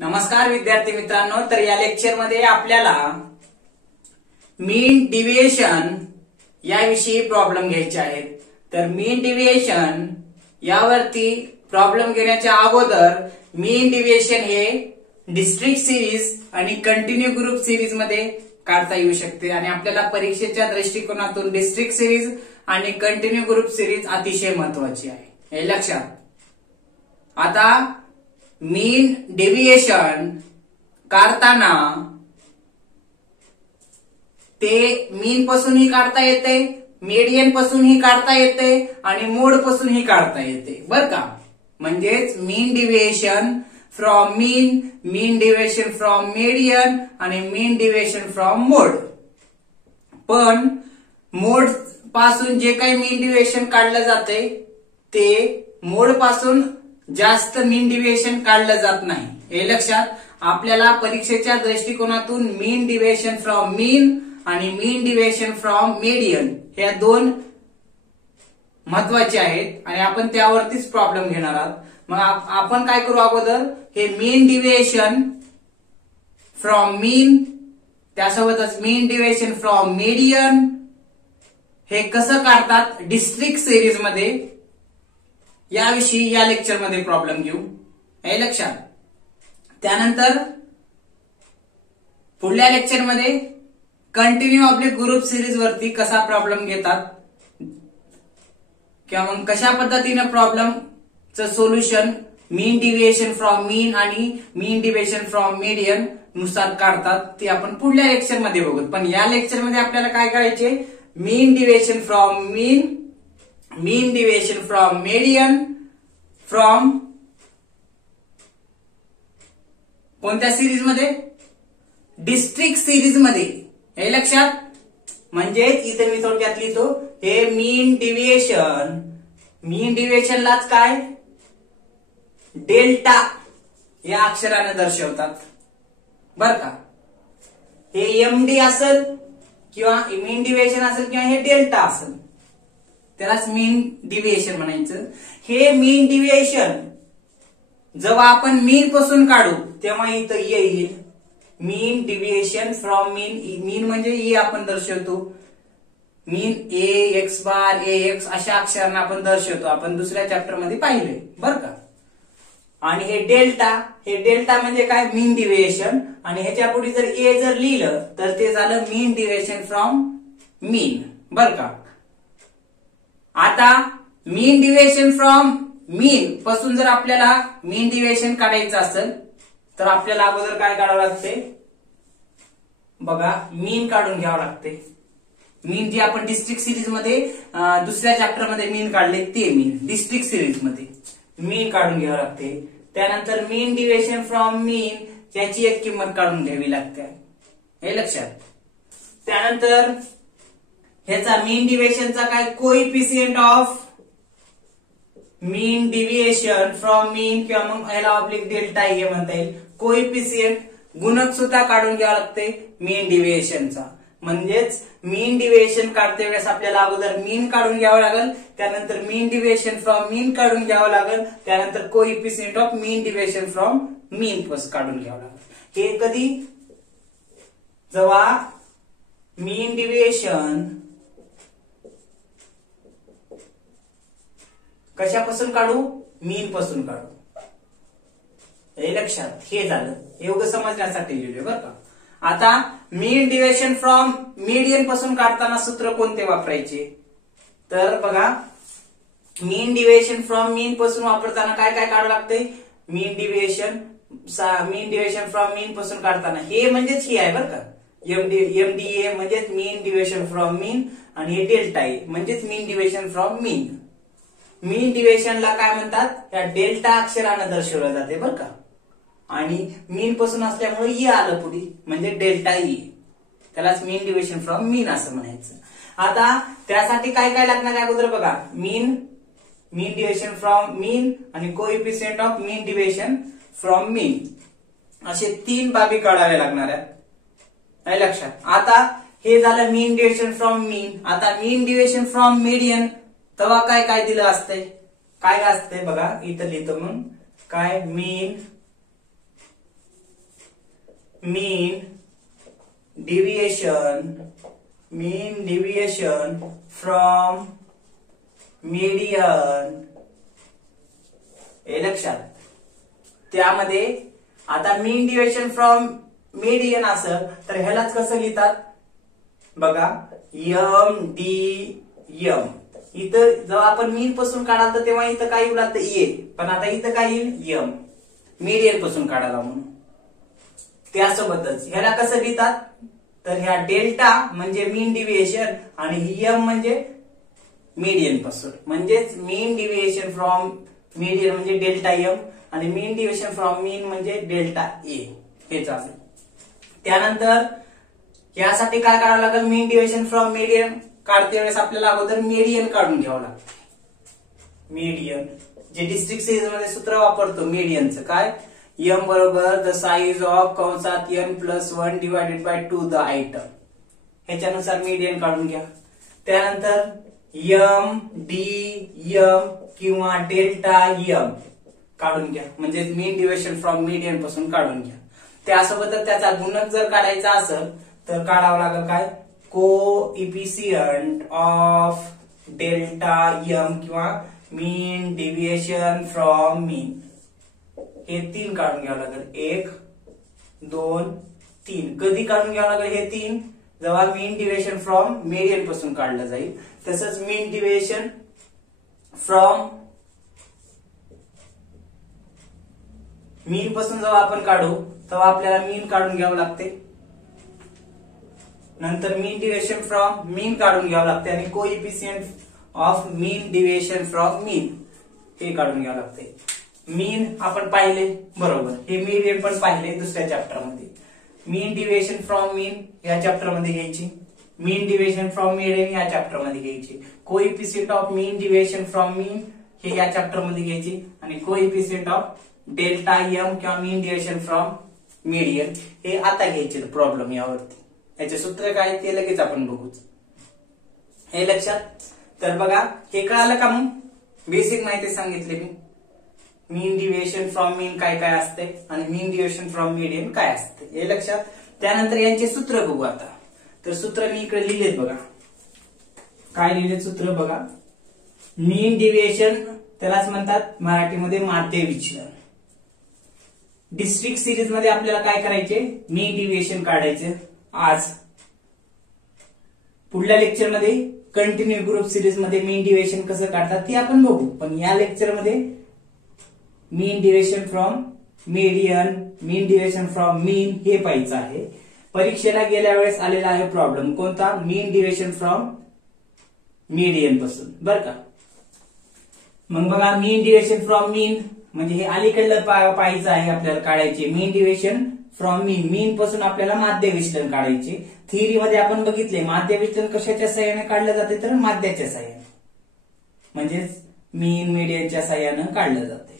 नमस्कार विद्यार्थी मित्रांनो, तर या लेक्चर मध्ये आपल्याला मीन डिव्हिएशन याविषयी प्रॉब्लेम घ्यायचे आहेत. तर मीन डिव्हिएशन यावरती प्रॉब्लेम घेण्याच्या अगोदर मीन डिव्हिएशन हे डिस्ट्रिक्ट सिरीज आणि कंटिन्यू ग्रुप सिरीज मध्ये काढता येऊ शकते आणि आपल्याला परीक्षेच्या दृष्टिकोनातून डिस्ट्रिक्ट सिरीज आणि कंटिन्यू ग्रुप सिरीज अतिशय महत्वाची आहे, हे लक्षात. आता मीन डेव्हिएशन काढताना ते मीन पासूनही काढता येते, मीडियन पासूनही काढता येते आणि मोड पासूनही काढता येते, बर का. म्हणजेच mean deviation from mean, mean deviation from median आणि मीन डिव्हिएशन फ्रॉम मोड. पण मोड पासून जे काही मीन डिव्हिएशन काढलं जाते ते मोड पासून जास्त मीन डिव्हिएशन काढलं जात नाही, हे लक्षात. आपल्याला परीक्षेच्या दृष्टिकोनातून मीन डिव्हिएशन फ्रॉम मीन आणि मीन डिव्हिएशन फ्रॉम मीडियन हे दोन महत्वाचे आहेत आणि आपण त्यावरतीच प्रॉब्लेम घेणार आहोत. मग आपण काय करू, अगोदर हे मीन डिव्हिएशन फ्रॉम मीन त्यासोबतच मीन डिव्हिएशन फ्रॉम मीडियन हे कसं काढतात डिस्ट्रिक्ट सिरीज मध्ये याविषयी या लेक्चर मध्ये प्रॉब्लेम घेऊ, हे लक्षात. त्यानंतर पुढल्या लेक्चर मध्ये कंटिन्यू ऑब्लिक ग्रुप सिरीज वरती कसा प्रॉब्लेम घेतात किंवा मग कशा पद्धतीने प्रॉब्लेमचं सोल्युशन मीन डिव्हिएशन फ्रॉम मीन आणि मीन डिव्हिएशन फ्रॉम मीडियन नुसार काढतात ते आपण पुढल्या लेक्चर मध्ये बघू. पण या लेक्चर मध्ये आपल्याला काय करायचे, mean deviation from mean, mean deviation from median from कोणत्या सिरीज मध्ये, डिस्ट्रिक्ट सिरीज मध्ये, हे लक्षात. म्हणजे इथे मी थोडक्यात लिहितो, हे मीन डिव्हिएशन, मीन डिव्हिएशनलाच काय डेल्टा या अक्षराने दर्शवतात, बर का. हे एमडी असेल किंवा मीन डिव्हिएशन असेल किंवा हे डेल्टा असेल त्यालाच मीन डिव्हिएशन म्हणायचं. हे मीन डिव्हिएशन जेव्हा आपण मीन पासून काढू तेव्हा इथं येईल मीन डिव्हिएशन फ्रॉम मीन. मीन म्हणजे ए आपण दर्शवतो, मीन ए एक्स बार ए एक्स अशा अक्षरांना आपण दर्शवतो, आपण दुसऱ्या चॅप्टर मध्ये पाहिले, बर का. आणि हे डेल्टा, हे डेल्टा म्हणजे काय मीन डिव्हिएशन आणि ह्याच्या पुढे जर ए जर लिहिलं तर ते झालं मीन डिव्हिएशन फ्रॉम मीन, बर का. आता मीन डिव्हिएशन फ्रॉम मीन पासून जर आपल्याला मीन डिव्हिएशन काढायचं असेल तर आपल्याला अगोदर काय काढावं लागते बघा, मीन काढून घ्यावं लागते. मीन जे आपण डिस्ट्रिक्ट सिरीज मध्ये दुसऱ्या चॅप्टर मध्ये मीन काढले ते मीन डिस्ट्रिक्ट सिरीज मध्ये मीन काढून घ्यावं लागते. त्यानंतर मीन डिव्हिएशन फ्रॉम मीन याची एक किंमत काढून घ्यावी लागते, हे लक्षात. त्यानंतर ह्याचा मीन डिव्हिएशनचा काय coefficient of mean deviation from mean किंवा मग याला ऑब्लिक डेल्टा हे म्हणता येईल. कोइफिशियंट गुणक सुद्धा काढून घ्यावं लागते मीन डिव्हिएशनचा. म्हणजेच मीन डिव्हिएशन काढते वेळेस आपल्याला अगोदर मीन काढून घ्यावं लागेल, त्यानंतर मीन डिव्हिएशन फ्रॉम मीन काढून घ्यावं लागेल, त्यानंतर coefficient of mean deviation from mean plus काढून घ्यावं लागेल. हे कधी जेव्हा मीन डिव्हिएशन कशापासून काढू, मीन पासून काढू, हे लक्षात. हे झालं, एवढं समजण्यासाठी लिहिलं, बरं का. आता मीन डिव्हिएशन फ्रॉम मीडियन पासून काढताना सूत्र कोणते वापरायचे तर बघा, मीन डिव्हिएशन फ्रॉम मीन पासून वापरताना काय काय काढावं लागते, मीन डिव्हिएशन फ्रॉम मीन पासून काढताना हे म्हणजेच ही आहे, बरं का. एमडीए म्हणजेच मीन डिव्हिएशन फ्रॉम मीन आणि हे डेल्टा ए म्हणजेच मीन डिव्हिएशन फ्रॉम मीन. मीन डिव्हिएशनला काय म्हणतात, या डेल्टा अक्षरानं दर्शवलं जाते, बरं का. आणि मीन पासून असल्यामुळे ई आलं पुढे म्हणजे डेल्टा ई, त्यालाच मीन डिव्हिएशन फ्रॉम मीन असं म्हणायचं. आता त्यासाठी काय काय लागणार आहे अगोदर बघा, मीन डिव्हिएशन फ्रॉम मीन आणि coefficient of mean deviation from मीन असे तीन बाबी काढाव्या लागणार आहेत, हे लक्षात. आता हे झालं मीन डिव्हिएशन फ्रॉम मीन. आता मीन डिव्हिएशन फ्रॉम मीडियन तेव्हा काय काय दिलं असतंय, काय असतंय बघा, इथं लिहितो मग काय मीन mean deviation from median. हे लक्षात. त्यामध्ये आता मीन डिव्हिएशन फ्रॉम मीडियन असं तर ह्यालाच कसं लिहितात बघा, MDM. इथं जेव्हा आपण मीन पासून काढाल तर तेव्हा इथं काय येईल, आता ए, पण आता इथं काय येईल, एम, मीडियन पासून काढायला म्हणून. त्यासोबतच ह्याला कसं लिहितात तर ह्या डेल्टा म्हणजे मीन डिव्हिएशन आणि एम म्हणजे मीडियन पासून, म्हणजेच मीन डिव्हिएशन फ्रॉम मीडियन म्हणजे डेल्टा एम आणि मीन डिव्हिएशन फ्रॉम मीन म्हणजे डेल्टा ए हेच असेल. त्यानंतर यासाठी काय करावं लागेल, मीन डिव्हिएशन फ्रॉम मीडियन काढते वेळेस आपल्याला अगोदर मीडियन काढून घ्यावं लागतं. मीडियन जे डिस्ट्रिक्ट सिरीज मध्ये सूत्र वापरतो मीडियनचं काय, एम बरोबर द साइज ऑफ कंसात n plus 1 divided by 2 the item. ह्याच्यानुसार मीडियन काढून घ्या. त्यानंतर एम डी एम किंवा डेल्टा एम काढून घ्या, म्हणजे मीन डिव्हिएशन फ्रॉम मीडियन पासून काढून घ्या. त्यासोबतच त्याचा गुणक जर काढायचा असेल तर काढावं लागेल काय, कोइफिशियंट ऑफ डेल्टा एम किंवा मीन डिव्हिएशन फ्रॉम मीन. हे 3 काढून घ्यावं लागेल, 1 2 3. कधी काढून घ्यावं लागेल हे 3, जेव्हा मीन डिव्हिएशन फ्रॉम मीडियन पासून काढलं जाईल. तसंच मीन डिव्हिएशन फ्रॉम मीन पासून जेव्हा आपण काढू तेव्हा आपल्याला मीन काढून घ्यावं लागते. नंतर मीन डिव्हिएशन फ्रॉम मीन काढून घ्यावं लागते आणि coefficient of mean deviation from mean हे काढून घ्यावं लागते. मीन आपण पाहिले बरोबर, हे मीडियन पण पाहिले दुसऱ्या चॅप्टर मध्ये. मीन डिव्हिएशन फ्रॉम मीन या चॅप्टर मध्ये घ्यायची, मीन डिव्हिएशन फ्रॉम मीडियन या चॅप्टर मध्ये घ्यायची, coefficient of mean deviation from mean हे या चॅप्टर मध्ये घ्यायची आणि कोइफिशियंट ऑफ डेल्टा एम किंवा मीन डिव्हिएशन फ्रॉम मीडियन हे आता घ्यायचे प्रॉब्लेम यावरती. याचे सूत्र काय ते लगेच आपण बघूच. हे लक्षात. तर बघा हे कळालं का, मग बेसिक माहिती सांगितली मी. मीन डिव्हिएशन फ्रॉम मीन काय काय असते आणि मीन डिव्हिएशन फ्रॉम मीडियन काय असते हे लक्षात. त्यानंतर यांचे सूत्र बघू आता. तर सूत्र मी इकडे लिहिलेत बघा, काय लिहिलेत सूत्र बघा. मीन डिव्हिएशन त्यालाच म्हणतात मराठीमध्ये माध्य विचलन. डिस्ट्रिक्ट सिरीज मध्ये आपल्याला काय करायचे, मीन डिव्हिएशन काढायचे. आज पुढल्या लेक्चर मध्ये कंटिन्यू ग्रुप सिरीज मध्ये मीन डिव्हिएशन कसं काढतात ते आपण बघू. पण या लेक्चर मध्ये मीन deviation from median, mean deviation from mean हे पाहायचं आहे. परीक्षेला गेल्या वेळेस आलेला आहे प्रॉब्लेम कोणता, मीन डिव्हिएशन फ्रॉम मीडियन पासून, बरं का. मग बघा मीन डिव्हिएशन फ्रॉम मीन म्हणजे हे अलीकडलं पाहायचं आहे आपल्याला काढायचे. मीन डिव्हिएशन फ्रॉम मीन, मीन पासून आपल्याला माध्य विचलन काढायचे. थिअरी मध्ये आपण बघितले माध्य विचलन कशाच्या साह्याने काढलं जाते तर माध्याच्या साह्याने, म्हणजेच मीन मीडियनच्या साह्याने काढलं जाते.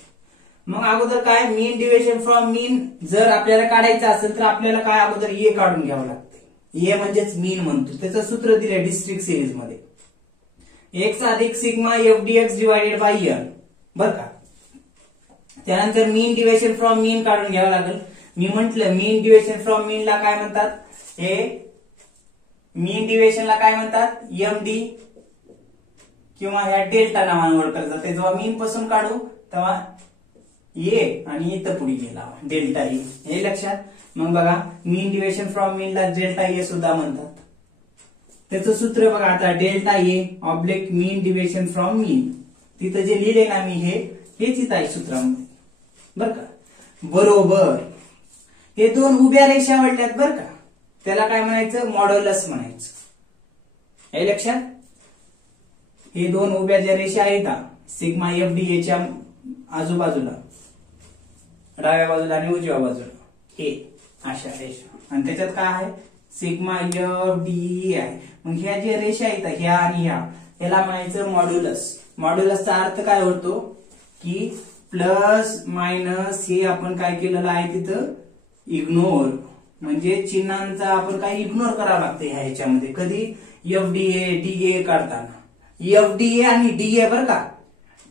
मग अगोदर काय, मीन डिव्हिएशन फ्रॉम मीन जर आपल्याला काढायचं असेल तर आपल्याला काय अगोदर ए काढून घ्यावं लागते. ए म्हणजेच मीन म्हणतो, त्याचं सूत्र दिले डिस्ट्रिक्ट सिरीज मध्ये, एक्स अधिक sigma f dx divided by n, बर का. त्यानंतर मीन डिव्हिएशन फ्रॉम मीन काढून घ्यावं लागेल. मी म्हंटल मीन डिव्हिएशन फ्रॉम मीन ला काय म्हणतात, हे मीन डिव्हिएशनला काय म्हणतात, एमडी किंवा ह्या डेल्टा नावाने ओळखलं जाते. जेव्हा मीन पासून काढू तेव्हा ए आणि इथं पुढे गेला डेल्टा ए, हे लक्षात. मग बघा मीन डिव्हिएशन फ्रॉम मीन ला डेल्टा ए सुद्धा म्हणतात. त्याचं सूत्र बघा आता, delta A oblique mean deviation from mean. तिथं जे लिहिले ना मी हेच इथं आहे सूत्रामध्ये, बर का. बरोबर हे 2 उभ्या रेषा वाढल्यात बर का, त्याला काय म्हणायचं, मॉड्युलस म्हणायचं, हे लक्षात. हे 2 उभ्या ज्या रेषा आहेत सिग्मा एफ डी एच्या आजूबाजूला, डाव्या बाजूला आणि उजव्या बाजूला, हे अशा रेषा, आणि त्याच्यात काय आहे सिग्मा एफ डी आहे. मग ह्या ज्या रेषा आहेत ह्या आणि ह्याला म्हणायचं मॉड्युलस. मॉड्युलसचा अर्थ काय होतो की प्लस मायनस हे आपण काय केलेलं आहे तिथं इग्नोर, म्हणजे चिन्हांचा आपण काय इग्नोर करावं लागतं ह्याच्यामध्ये. कधी F D A D A काढताना, एफ डी ए आणि डी ए बर का,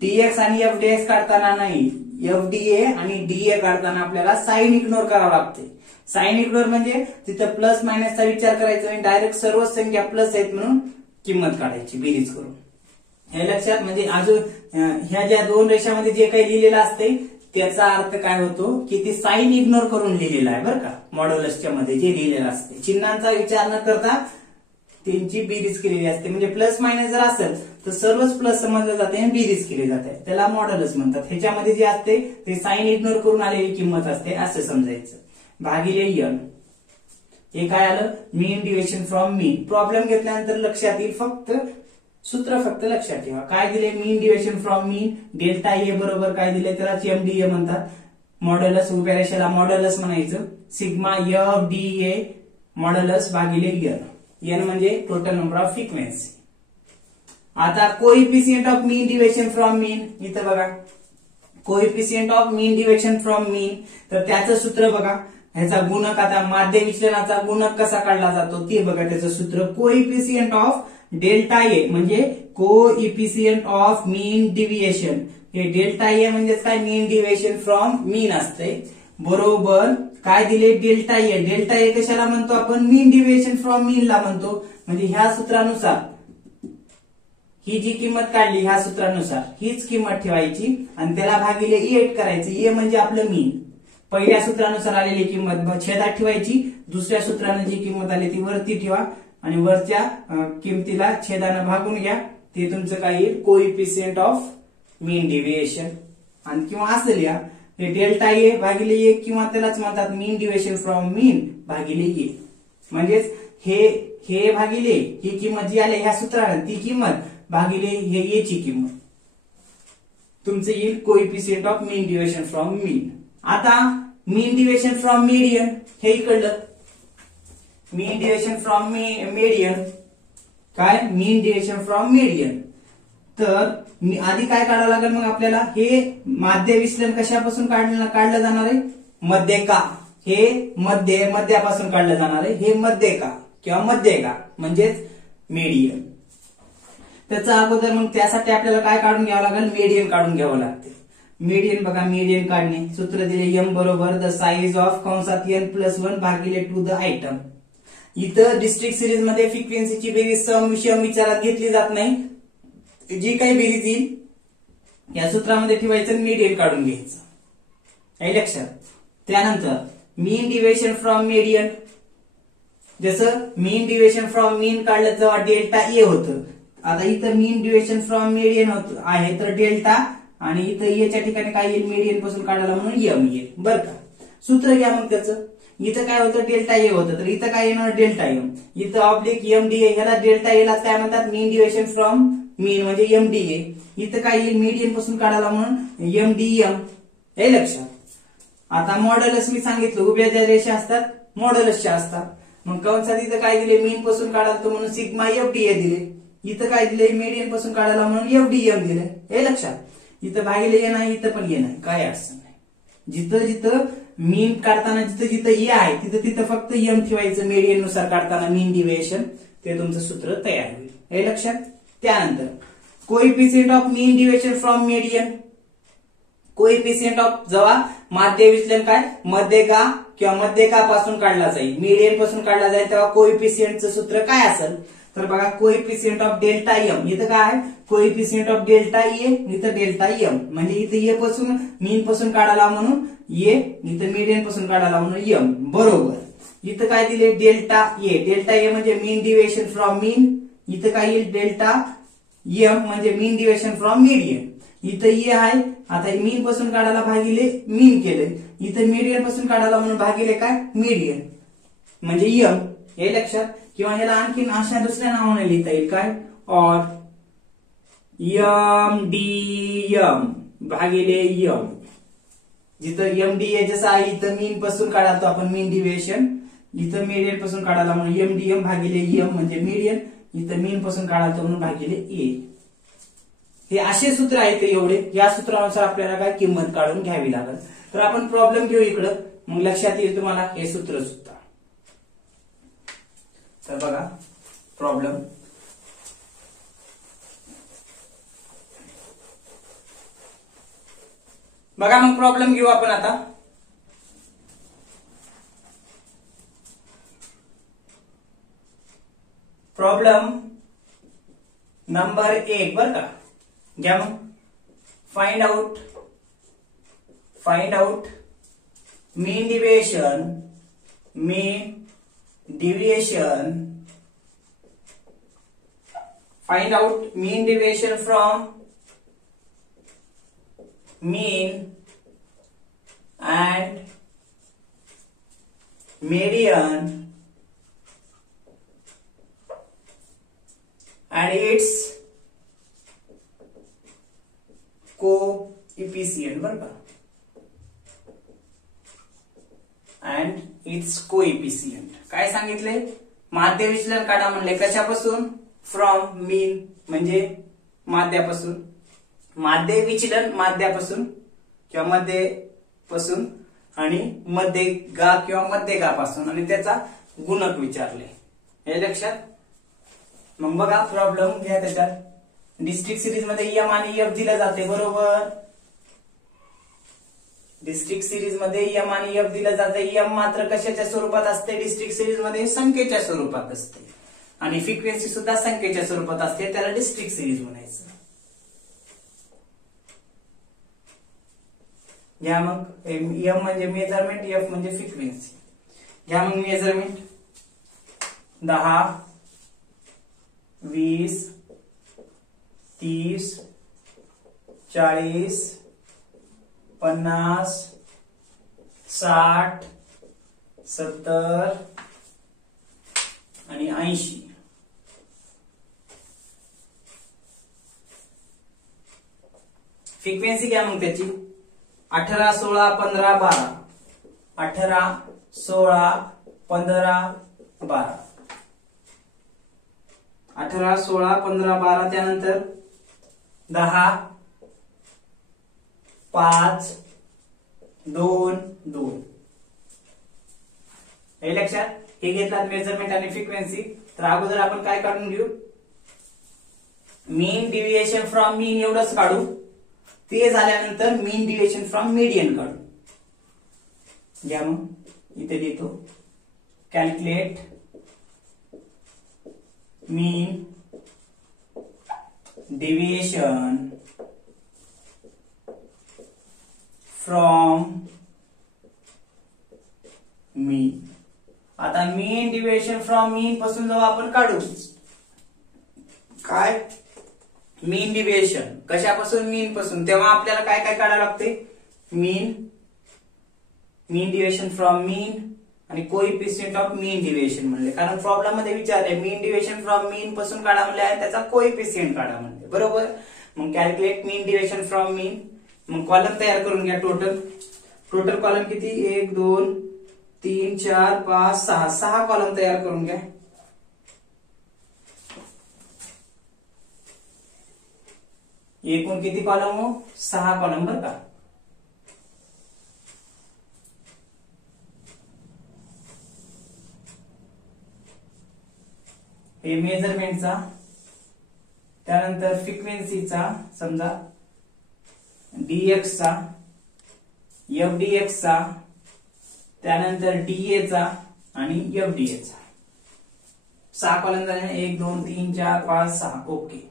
डीएक्स आणि एफ डी एक्स काढताना नाही, एफडीए आणि डीए काढताना आपल्याला साइन इग्नोर करावं लागते. साइन इग्नोर म्हणजे तिथं प्लस मायनसचा विचार करायचा आणि डायरेक्ट सर्व संख्या प्लस आहेत म्हणून किंमत काढायची बेरीज करून. हे लक्षात म्हणजे अजून ह्या ज्या दोन रेषामध्ये जे काही लिहिलेलं असते त्याचा अर्थ काय होतो की ते साइन इग्नोर करून लिहिलेला आहे बरं का. मॉड्युलसच्या मध्ये जे लिहिलेलं असते चिन्हांचा विचार न करता त्यांची बेरीज केलेली असते. म्हणजे प्लस मायनस जर असेल तर सर्वच प्लस समजलं जाते आणि बेरीज केली जाते, त्याला मॉड्युलस म्हणतात. ह्याच्यामध्ये जे असते ते साइन इग्नोर करून आलेली किंमत असते असं समजायचं. भागिले एन हे काय आलं मीन डिव्हिजन फ्रॉम मीन. प्रॉब्लेम घेतल्यानंतर लक्षात येईल सूत्र फक्त लक्षात ठेवा. काय दिले मीन division from mean delta A बरोबर काय दिले त्यालाच एमडीए म्हणतात. मॉड्युलस उभ्या रेषेला मॉड्युलस म्हणायचं. Sigma F D A modulus भागिले एन. एन म्हणजे टोटल नंबर ऑफ फ्रिक्वेन्सी. आता coefficient of mean division from mean इथं बघा coefficient of mean division from mean तर त्याचं सूत्र बघा. ह्याचा गुणक आता माध्य विचलनाचा गुणक कसा काढला जातो ते बघा. त्याचं सूत्र कोइफिशियंट ऑफ डेल्टा ए म्हणजे कोइफिशियंट ऑफ मीन डिव्हिएशन. हे डेल्टा ए म्हणजे काय मीन डिव्हिएशन फ्रॉम मीन असते बरोबर काय दिले डेल्टा ए. डेल्टा ए कशाला म्हणतो आपण मीन डिव्हिएशन फ्रॉम मीन ला म्हणतो. म्हणजे ह्या सूत्रानुसार ही जी किंमत काढली ह्या सूत्रानुसार हीच किंमत ठेवायची आणि त्याला भागिले 8 करायचं. ए म्हणजे आपलं मीन. पहिल्या सूत्रानुसार आलेली किंमत छेदात ठेवायची. दुसऱ्या सूत्राने जी किंमत आली ती वरती ठेवा आणि वरच्या किमतीला छेदानं भागून घ्या. ते तुमचं काय येईल कोइफिशियंट ऑफ मीन डिव्हिएशन. आणि किंवा असं लिहा हे डेल्टा ए भागिले 1 किंवा त्यालाच म्हणतात मीन डिव्हिएशन फ्रॉम मीन भागिले ए. म्हणजेच हे भागिले ही किंमत जी आली ह्या सूत्राने ती किंमत भागिले हे ए ची किंमत तुमचं येईल coefficient of mean deviation from मीन. आता मीन डिव्हिएशन फ्रॉम मीडियन हे इकडलं मीन डिव्हिएशन फ्रॉम मीडियन काय मीन डिव्हिएशन फ्रॉम मीडियन. तर आधी काय काढावं लागेल मग आपल्याला हे माध्य विचलन कशापासून काढलं जाणार आहे मध्यका. हे मध्यापासून काढलं जाणार आहे. हे मध्यका किंवा मध्यका म्हणजेच मीडियन. त्याचा अगोदर मग त्यासाठी आपल्याला काय काढून घ्यावं लागेल मीडियन काढून घ्यावं लागते. मीडियन बघा मीडियन काढणे सूत्र दिले एम बरोबर द साइज ऑफ कंसात एन प्लस 1 भागिले 2 द आयटम. इथं डिस्ट्रिक्ट सिरीज मध्ये फ्रिक्वेन्सीची बेरीज सम विषम विचारात घेतली जात नाही. जी काही बेरीज येईल या सूत्रामध्ये ठेवायचं मीडियन काढून घ्यायचं हे लक्षात. त्यानंतर मीन डिव्हिएशन फ्रॉम मीडियन जसं मीन डिव्हिएशन फ्रॉम मीन काढलं जेव्हा डेल्टा ए होतं. आता इथं मीन डिव्हिएशन फ्रॉम मीडियन आहे तर डेल्टा आणि इथं एच्या ठिकाणी काय येईल मीडियन पासून काढायला म्हणून एम येईल बरं का. सूत्र घ्या मग त्याचं. इथं काय होतं डेल्टा ए होतं तर इथं काय येणार डेल्टा एम. इथं ऑब्लिक एमडीए ह्याला डेल्टा ए लाच काय म्हणतात मीन डिव्हिएशन फ्रॉम मीन म्हणजे एमडीए. इथं काय येईल मीडियन पासून काढायला म्हणून एमडीएम हे लक्षात. आता मॉड्युलस मी सांगितलं उभ्या ज्या रेषा असतात मॉड्युलसच्या असतात. मग कंसात इथं काय दिले मीन पासून काढायला म्हणून सिग्मा एफडीए दिले. इथं काय दिले मीडियन पासून काढायला म्हणून एफडीएम दिले हे लक्षात. इथं भागिले ए नाही इथं पण ए नाही काय अडचण नाही. जिथं जिथं मीन काढताना जिथं जिथं ए आहे तिथं तिथं फक्त एम ठेवायचं. मीडियन नुसार काढताना मीन डिव्हिएशन ते तुमचं सूत्र तयार होईल हे लक्षात. त्यानंतर coefficient of mean deviation from median. Coefficient of जेव्हा माध्य विचलन काय मध्यका किंवा मध्यकापासून काढला जाईल मीडियन पासून काढला जाईल तेव्हा कोइफिशियंटचं सूत्र काय असेल तर बघा कोइफिशियंट ऑफ डेल्टा एम. इथं काय आहे कोइफिशियंट ऑफ डेल्टा ए इथं डेल्टा एम म्हणजे इथं ए पासून मीन पासून काढायला म्हणून ए इथं मीडियन पासून काढायला म्हणून एम बरोबर. इथं काय दिले डेल्टा ए. डेल्टा ए म्हणजे मीन डिव्हिएशन फ्रॉम मीन. इथं काय येईल डेल्टा एम म्हणजे मीन डिव्हिएशन फ्रॉम मीडियन. इथं ए आहे आता मीन पासून काढायला भागिले मीन केलंय. इथं मीडियन पासून काढायला म्हणून भागिले काय मीडियन म्हणजे एम हे लक्षात. किंवा ह्याला आणखीन अशा दुसऱ्या नावाने लिहिता येईल काय और एम डी एम भागिले एम. जिथं एम डी ए जसं आहे इथं मीन पासून काढातो आपण मीन डिव्हिएशन. इथं मीडियन पासून काढायला म्हणून एम डी एम भागिले एम म्हणजे मीडियन. इथं मीन पासून काढातो म्हणून भागिले ए. हे असे सूत्र आहेत एवढे. या सूत्रानुसार आपल्याला काय किंमत काढून घ्यावी लागेल. तर आपण प्रॉब्लेम घेऊ इकडं मग लक्षात येईल तुम्हाला हे सूत्र सुद्धा. तर बघा प्रॉब्लेम बघा मग प्रॉब्लेम घेऊ आपण आता. प्रॉब्लेम नंबर 1 बर का. घ्या मग. Find out mean deviation find out mean deviation from mean and median and its coefficient बर का. and its coefficient काय सांगितले. माध्य विचलन काढा म्हणले. कशापासून. फ्रॉम मीन म्हणजे माध्यापासून. माध्य विचलन माध्यापासून किंवा मध्यपासून आणि मध्य गा किंवा मध्य गापासून आणि त्याचा गुणक विचारले. हे लक्षात. मग बघा प्रॉब्लेम घ्या त्याच्यात. डिस्ट्रिक्ट सिरीज मध्ये एम आणि एफ दिलं जाते बरोबर. डिस्ट्रिक्ट सिरीज मध्ये एम आणि एफ दिलं जाते. एम मात्र कशाच्या स्वरूपात असते. डिस्ट्रिक्ट सिरीज मध्ये संख्येच्या स्वरूपात असते आणि फ्रिक्वेन्सी सुद्धा संख्येच्या स्वरूपात असते. त्याला डिस्ट्रिक्ट सिरीज म्हणायचं. घ्या मग. एम म्हणजे मेजरमेंट, एफ म्हणजे फ्रिक्वेन्सी. घ्या मग मेजरमेंट. 10, 20, 30, 40, 50, 60, 70 आणि 80. फ्रिक्वेन्सी घ्या मग त्याची. 18, 16, 15, 12. 18, 16, 15, 12. 18, 16, 15, 12. त्यानंतर 10, 5, 2, 2. हे लक्षात. हे घेतलात मेजरमेंट आणि फ्रिक्वेन्सी. तर अगोदर आपण काय काढून घेऊ. मीन डिव्हिएशन फ्रॉम मीन एवढंच काढू. ते झाल्यानंतर मीन डिव्हिएशन फ्रॉम मीडियन काढू. घ्या मग इथे लिहितो. कॅल्क्युलेट मीन डिव्हिएशन फ्रॉम मीन. आता मीन डिव्हिएशन फ्रॉम मीन पासून जेव्हा आपण काढू काय मीन डिव्हिएशन कशापासून मीन पासून, तेव्हा आपल्याला काय काय काढावं लागते. मीन डिव्हिएशन फ्रॉम मीन आणि कोइफिशियंट ऑफ मीन डिव्हिएशन म्हणले. कारण प्रॉब्लेम मध्ये विचारले मीन डिव्हिएशन फ्रॉम मीन पासून काढा म्हणले आहे, त्याचा कोइफिशियंट काढा म्हणले बरोबर. मग कॅल्क्युलेट मीन डिव्हिएशन फ्रॉम मीन. मग कॉलम तयार करून घ्या. टोटल कॉलम किती. 1 2 3 4 5 6 6 कॉलम तयार करून घ्या. एकूण किती कॉलम हो. 6 कॉलम बर का. हे मेजरमेंटचा, त्यानंतर फ्रिक्वेन्सीचा समजा डीएक्स चा, एफडीएक्स चा, त्यानंतर डीए चा आणि एफडीए चा. 6 कॉलम झाले. 1 2 3 4 5 6 ओके.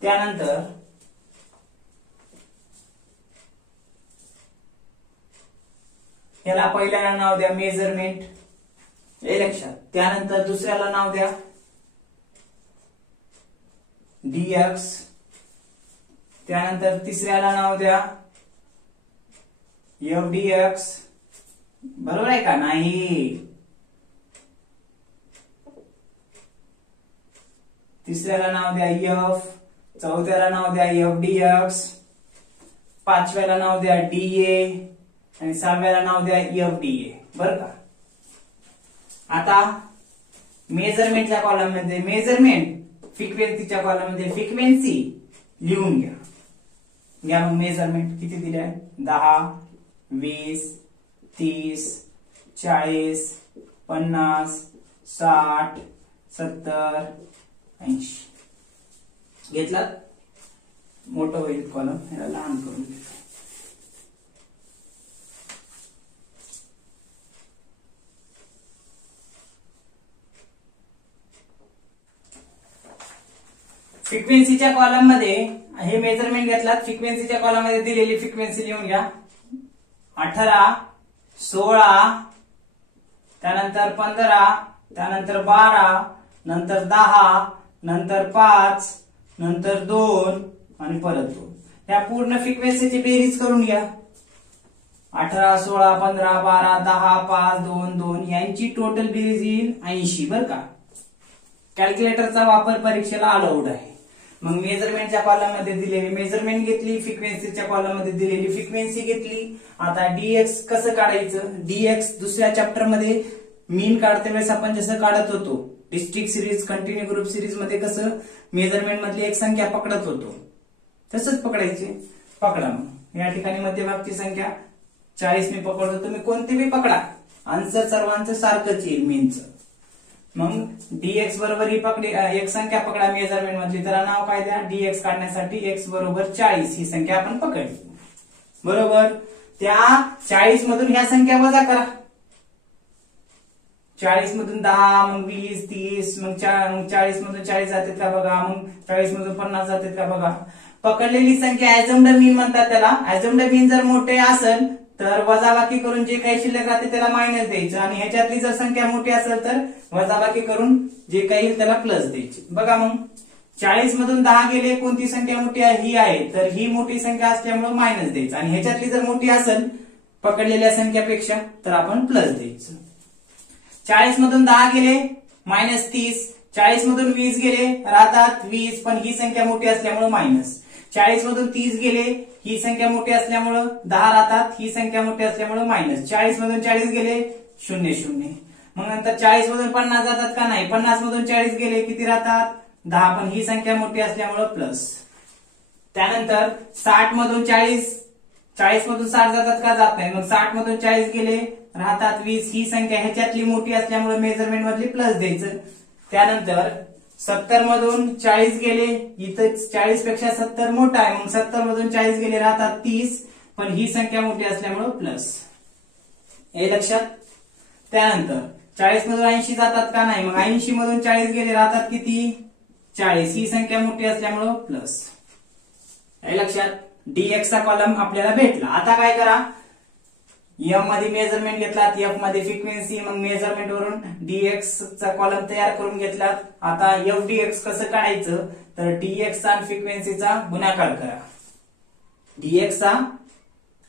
त्यानंतर याला पहिल्याला नाव द्या मेजरमेंट. हे लक्षात. त्यानंतर दुसऱ्याला नाव द्या डीएक्स. त्यानंतर तिसऱ्याला नाव द्या एफडीएक्स. बरोबर आहे का नाही. तिसऱ्याला नाव द्या एफ. चौथ्याला नाव द्या एफडीएक्स. पाचव्याला नाव द्या डीए आणि 6व्याला नाव द्या एफडीए. बरं का. आता मेजरमेंटच्या कॉलम मध्ये मेजरमेंट, फ्रिक्वेन्सीच्या कॉलम मध्ये फ्रिक्वेन्सी लिहून घ्या. घ्या मग मेजरमेंट किती दिले. 10 20 30 40 50 60 70 80 घेतलात. मोठं होईल कॉलम, ह्याला लहान करून घेऊ. फ्रिक्वेन्सीच्या कॉलम मध्ये हे मेजरमेंट घेतलात. फ्रिक्वेन्सीच्या कॉलम मध्ये दिलेली फ्रिक्वेन्सी लिहून घ्या. 18, 16, त्यानंतर 15, त्यानंतर 12, नंतर 10, नंतर 5, नंतर 2 आणि परत 2. या पूर्ण फ्रिक्वेन्सीची बेरीज करून घ्या. 18, 16, 15, 12, 10, 5, 2, 2 यांची टोटल बेरीज येईल 80. बरं का, कॅल्क्युलेटरचा वापर परीक्षेला अलाउड आहे. मग मेजरमेंटच्या कॉलम मध्ये दिलेली मेजरमेंट घेतली, फ्रिक्वेन्सीच्या कॉलम मध्ये दिलेली फ्रिक्वेन्सी घेतली. आता डीएक्स कसं काढायचं? डीएक्स दुसऱ्या चॅप्टर मध्ये मीन काढते वेळेस आपण जसं काढत होतो district series, continue group series मध्ये कसं मेजरमेंट मधली एक संख्या पकडत होतो तसंच पकडायची. पकडा. मग या ठिकाणी मध्यभागची संख्या 40 मी पकडतो. तुम्ही कोणती बी पकडा, आन्सर सर्वांचं सारखंच येईल मीनचं. मग डीएक्स बरोबर ही पकडी एक संख्या पकडा मेजरमेंट मधली, त्याला नाव काय द्या? डीएक्स काढण्यासाठी एक्स बरोबर 40 ही संख्या आपण पकडली. बरोबर. त्या 40 मधून ह्या संख्या वजा करा. 40 मधून 10, मग 20, 30, मग 40 मधून 40 जातात का बघा, मग 40 मधून 50 जातात का बघा. पकडलेली संख्या ऍझम्ड मीन म्हणतात त्याला. ऍझम्ड मीन जर मोठे असेल तर वजाबाकी करून जे काही शिल्लक राहते त्याला मायनस द्यायचं, आणि ह्याच्यातली जर संख्या मोठी असेल तर वजाबाकी करून जे काही येईल त्याला प्लस द्यायची. बघा मग 40 मधून 10 गेले, कोणती संख्या मोठी आहे? ही आहे, तर ही मोठी संख्या असल्यामुळे मायनस द्यायचं, आणि ह्याच्यातली जर मोठी असेल पकडलेल्या संख्यापेक्षा तर आपण प्लस द्यायचं. 40 मधून 10 गेले मायनस 30, 40 मधून 20 गेले राहतात 20, पण ही संख्या मोठी असल्यामुळे मायनस. 40 मधून 30 गेले, ही संख्या मोठी असल्यामुळे 10 राहतात, ही संख्या मोठी असल्यामुळे मायनस. 40 मधून 40 गेले 0 0. मग नंतर 40 मधून 50 जातात का? नाही. 50 मधून 40 गेले किती राहतात? 10, पण ही संख्या मोठी असल्यामुळे प्लस. त्यानंतर 60 मधून 40 मधून 60 जातात का? जात नाही. मग 60 मधून 40 गेले राहतात 20, ही संख्या ह्याच्यातली मोठी असल्यामुळे मेजरमेंट मधली प्लस द्यायचं. त्यानंतर 70 मधून 40 गेले, इथं 40 पेक्षा 70 मोठा आहे, मग 70 मधून 40 गेले राहतात 30, पण ही संख्या मोठी असल्यामुळे प्लस. हे लक्षात. त्यानंतर 40 मधून 80 जातात का? नाही. मग 80 मधून 40 गेले राहतात किती? 40, ही संख्या मोठी असल्यामुळे प्लस. हे लक्षात. डीएक्स चा कॉलम आपल्याला भेटला. आता काय करा? एम मध्ये मेजरमेंट घेतलात, एफ मध्ये फ्रिक्वेन्सी, मग मेजरमेंट वरून डीएक्स चा कॉलम तयार करून घेतलात. आता एफ डीएक्स कसं काढायचं? तर डीएक्स चा आणि फ्रिक्वेन्सीचा गुणाकार करा. डीएक्स चा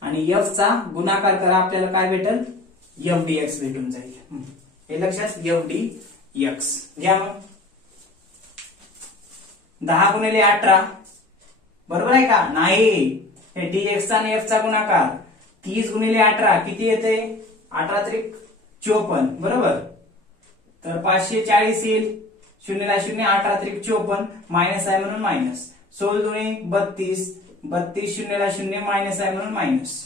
आणि एफ चा गुणाकार करा, आपल्याला काय भेटेल? एफ डीएक्स भेटून जाईल. हे लक्षात. एफ डीएक्स घ्या. मग 10 गुणिले 18 बरोबर आहे का? नाही. हे डीएक्स चा आणि एफ चा गुणाकार 30 गुणिले 18 किती येते? 18 त्रिक 54 बरोबर. तर 540 येईल. 0 ला 0, 18 त्रिक 54, मायनस आहे म्हणून मायनस. 16 दुणे 32, 32 0 ला 0, मायनस आहे म्हणून मायनस.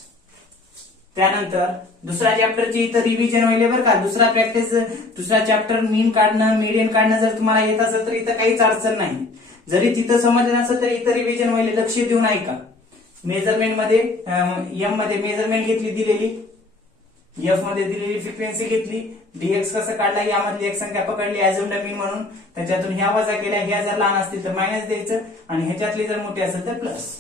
त्यानंतर दुसऱ्या चॅप्टरची इथं रिव्हिजन होईल बरं का. दुसरा चॅप्टर मीन काढणं, मीडियन काढणं जर तुम्हाला येत असेल तर इथं काहीच अडचण नाही. जरी तिथं समजलं नसेल तर इथं रिव्हिजन होईल. लक्ष देऊन ऐका. मेजरमेंट मध्ये एम मध्ये मेजरमेंट घेतली दिलेली, एफ मध्ये दिलेली फ्रिक्वेन्सी घेतली, डीएक्स कसं काढला यामधली एक संख्या पकडली ऍझम्ड मीन म्हणून, त्याच्यातून ह्या वजा केल्या, ह्या जर लहान असतील तर मायनस द्यायचं, आणि ह्याच्यातली जर मोठी असेल तर प्लस.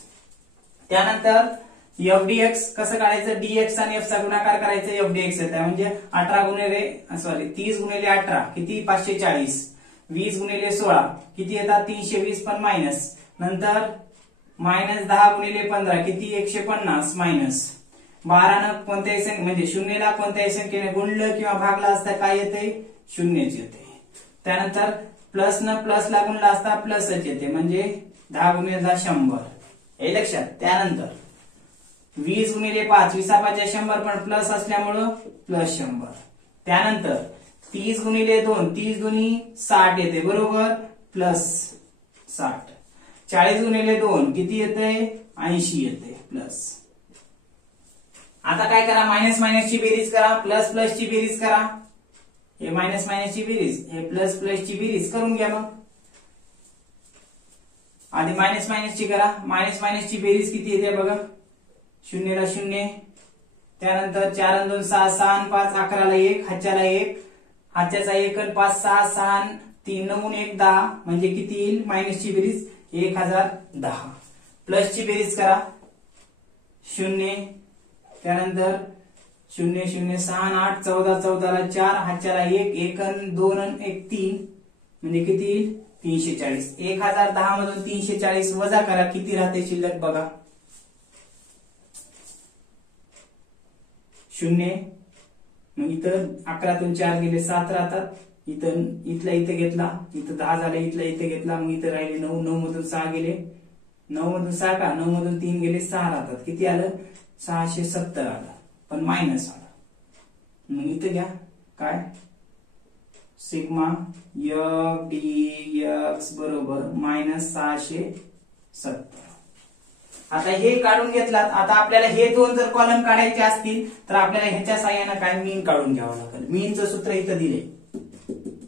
त्यानंतर एफ डीएक्स कसं काढायचं? डीएक्स आणि एफ चा गुणाकार करायचं, एफ डीएक्स येतं. म्हणजे 30 गुणिले 18 किती? 540. 20 गुणिले 16 किती येतात? 320, पण मायनस. नंतर मायनस 10 गुणिले 15 किती? 150 मायनस. 12 न कोणत्याही संख्या म्हणजे 0 ला कोणत्याही संख्येने गुणलं किंवा भागला असता काय येते? 0च येते. त्यानंतर प्लस न प्लस ला गुणला असता प्लसच येते, म्हणजे 10 गुणिले 10 100. हे लक्षात. त्यानंतर 20 गुणिले 5 20 100, पण प्लस असल्यामुळं प्लस 100. त्यानंतर 30 गुणिले 2 30 दुनी 60 येते बरोबर, प्लस 60. 40 गुणिले 2 किती येते? 80 येते प्लस. आता काय करा? मायनस मायनस ची बेरीज करा, प्लस प्लस ची बेरीज करा. हे मायनस मायनस ची बेरीज, हे प्लस प्लस ची बेरीज करून घ्या. मग आधी मायनस मायनसची करा. मायनस मायनसची बेरीज किती येते बघा. 0 ला 0, त्यानंतर 4 आणि 2 6, 6 आणि 5 11 ला 1, हाच्याला 1, हाच्याचा 1 आणि 5 6, 6 आणि 3 9 आणि 1 10, म्हणजे किती येईल मायनसची बेरीज 1010. प्लसची बेरीज करा. 0, त्यानंतर 0 0 6 आणि 8 14, 14 ला 4, हाच्याला 1 1 आणि 2 आणि 1 3, म्हणजे किती येईल 340. 1010 मधून 340 वजा करा, किती राहते शिल्लक बघा. 0, मग इथं 11तून 4 गेले 7 राहतात. इथं इथला इथे घेतला, इथं 10 झाले, इथला इथे घेतला, मग इथं राहिले 9. 9 मधून 6 गेले, 9 मधून 6 का 9 मधून 3 गेले 6 राहतात. किती आलं 670 आलं, पण मायनस आलं. मग इथं घ्या काय सिग्मा एफ डी एक्स बरोबर -670. आता हे काढून घेतलात. आता आपल्याला हे दोन जर कॉलम काढायचे असतील तर आपल्याला ह्याच्या साह्याने काय मीन काढून घ्यावं लागेल. मीनचं सूत्र इथं दिले.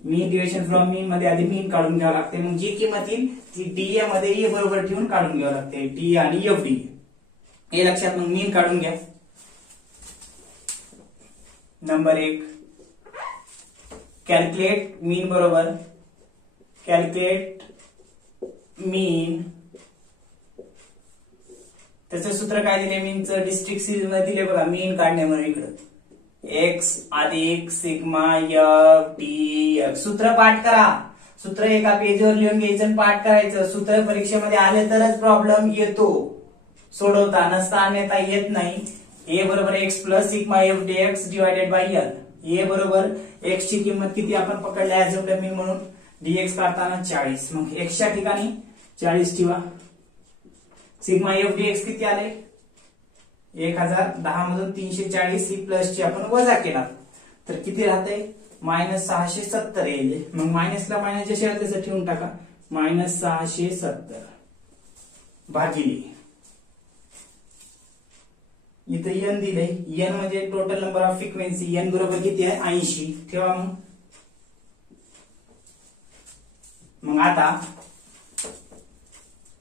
मीन डिव्हिजन फ्रॉम मीन मध्ये आधी मीन काढून घ्यावं लागते. मग जी किंमत येईल ती डीए मध्ये ए बरोबर ठेवून काढून घ्यावं लागते. डी आणि एफ डी हे लक्षात. मग मीन काढून घ्या. नंबर 1 कॅल्क्युलेट मीन बरोबर कॅल्क्युलेट मीन. त्याचं सूत्र काय दिले मीनचं डिस्ट्रिक्ट सिरीज मध्ये दिले बघा. मीन काढण्यामध्ये इकडं एक्स अधिक सिग्मा एफ डी एक्स. सूत्र पाठ करा. सूत्र एका पेजवर लिहून घ्यायचं आणि पाठ करायचं. सूत्र परीक्षेमध्ये आले तरच प्रॉब्लेम येतो सोडवता, नसता अन्यथा येत नाही. ए बरोबर X plus sigma F D X divided by L. A बरोबर एक्स ची किंमत किती आपण पकडली ऍज अ मीन म्हणून डीएक्स काढताना 40. मग एक्सच्या ठिकाणी 40 ठेवा. सिग्मा एफ डी एक्स किती आले 1010 मधून 340 ही प्लसची आपण वजा केला तर किती राहते -670 येईल. मग मायनसला मायनसच्या शेजारी त्याचं ठेवून टाका. -670 भागिले इथं एन दिले. एन म्हणजे total number of frequency. N बरोबर किती आहे 80 ठेवा. मग आता